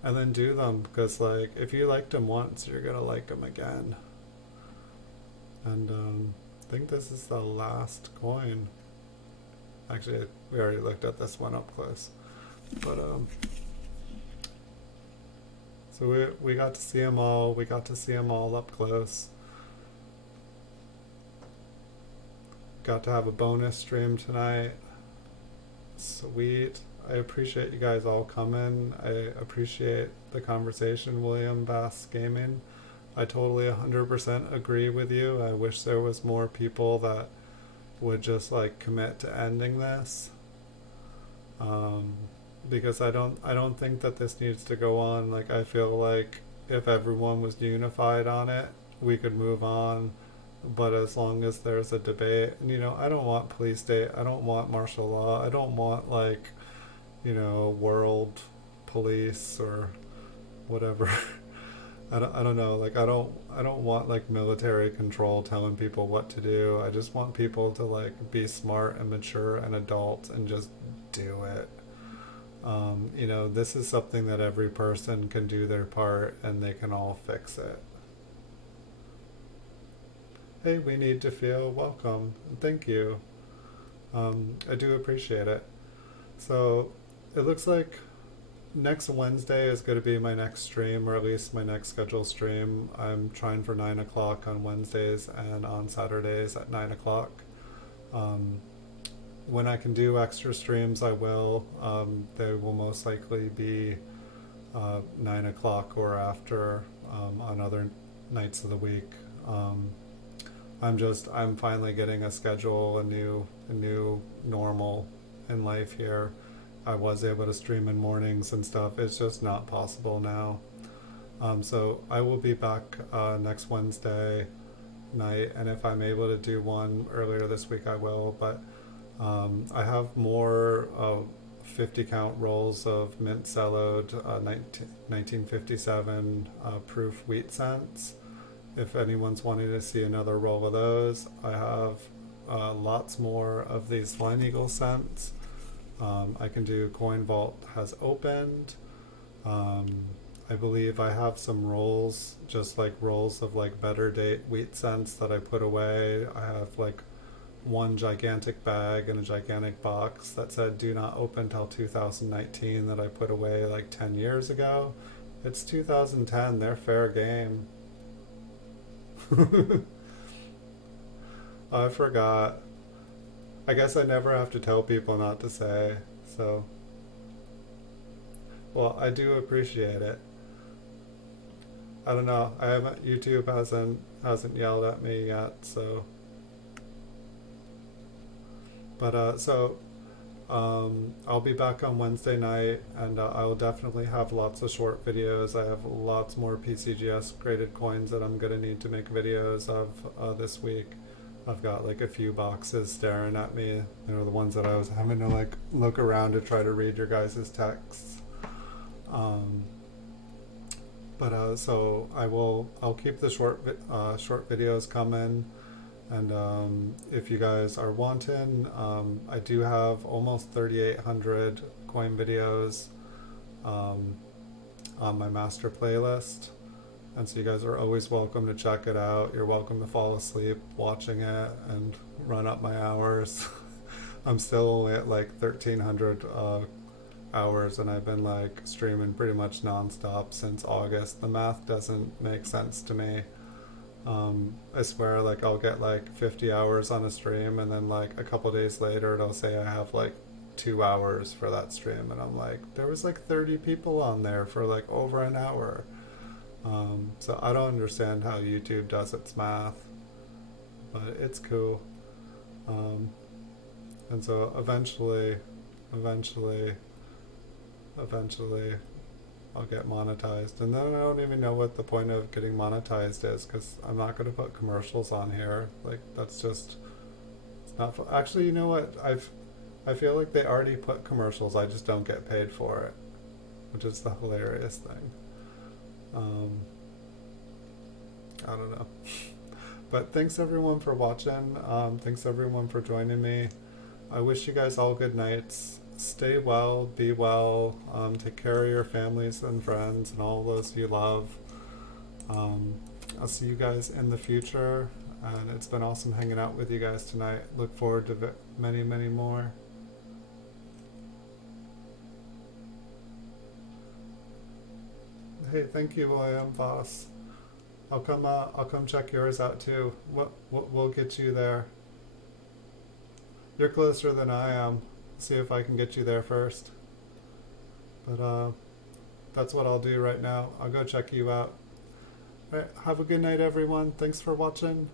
and then do them, because like if you liked them once, you're gonna like them again. And I think this is the last coin. Actually, we already looked at this one up close, but so we got to see them all. We got to see them all up close. Got to have a bonus stream tonight. Sweet. I appreciate you guys all coming. I appreciate the conversation, William Bass Gaming. I totally 100% agree with you. I wish there was more people that would just like commit to ending this. Um, because I don't think that this needs to go on. Like, I feel like if everyone was unified on it, we could move on. But as long as there's a debate, and you know, I don't want police state, I don't want martial law, I don't want like, you know, world police or whatever. I don't know, like I don't want like military control telling people what to do. I just want people to like be smart and mature and adult and just do it. You know, this is something that every person can do their part and they can all fix it. Hey, we need to feel welcome. Thank you. I do appreciate it. So it looks like next Wednesday is going to be my next stream, or at least my next scheduled stream. I'm trying for 9 o'clock on Wednesdays and on Saturdays at 9 o'clock. Um, when I can do extra streams, I will. They will most likely be 9 o'clock or after on other nights of the week. I'm finally getting a schedule, a new normal in life here. I was able to stream in mornings and stuff. It's just not possible now. So I will be back next Wednesday night, and if I'm able to do one earlier this week, I will. But I have more 50 count rolls of mint cellode 1957 proof wheat cents. If anyone's wanting to see another roll of those, I have lots more of these Flying Eagle cents. I can do Coin Vault has opened. I believe I have some rolls, just like rolls of like better date wheat cents that I put away. I have like one gigantic bag and a gigantic box that said do not open till 2019 that I put away like 10 years ago. It's 2010, they're fair game. I forgot. I guess I never have to tell people not to say, so. Well, I do appreciate it. I don't know. I haven't. YouTube hasn't yelled at me yet, so. But I'll be back on Wednesday night, and I'll definitely have lots of short videos. I have lots more PCGS graded coins that I'm gonna need to make videos of this week. I've got like a few boxes staring at me. You know, the ones that I was having to like look around to try to read your guys' texts. Um, but so I'll keep the short videos coming. And if you guys are wanting, I do have almost 3,800 coin videos. um, on my master playlist. And so you guys are always welcome to check it out. You're welcome to fall asleep watching it and run up my hours. I'm still only at like 1,300 hours, and I've been like streaming pretty much nonstop since August. The math doesn't make sense to me. I swear, like I'll get like 50 hours on a stream, and then like a couple days later, it'll say I have like 2 hours for that stream, and I'm like, there was like 30 people on there for like over an hour. So I don't understand how YouTube does its math, but it's cool. Um, and so eventually, eventually, I'll get monetized. And then I don't even know what the point of getting monetized is, because I'm not going to put commercials on here. Like, that's just, it's not, actually, you know what? I feel like they already put commercials, I just don't get paid for it, which is the hilarious thing. I don't know. But thanks everyone for watching. Thanks everyone for joining me. I wish you guys all good nights. Stay well, be well, take care of your families and friends and all those you love. I'll see you guys in the future, and it's been awesome hanging out with you guys tonight. Look forward to many, many more. Hey, thank you, William Boss. I'll come check yours out too. We'll get you there. You're closer than I am. See if I can get you there first. But that's what I'll do right now. I'll go check you out. All right, have a good night, everyone. Thanks for watching.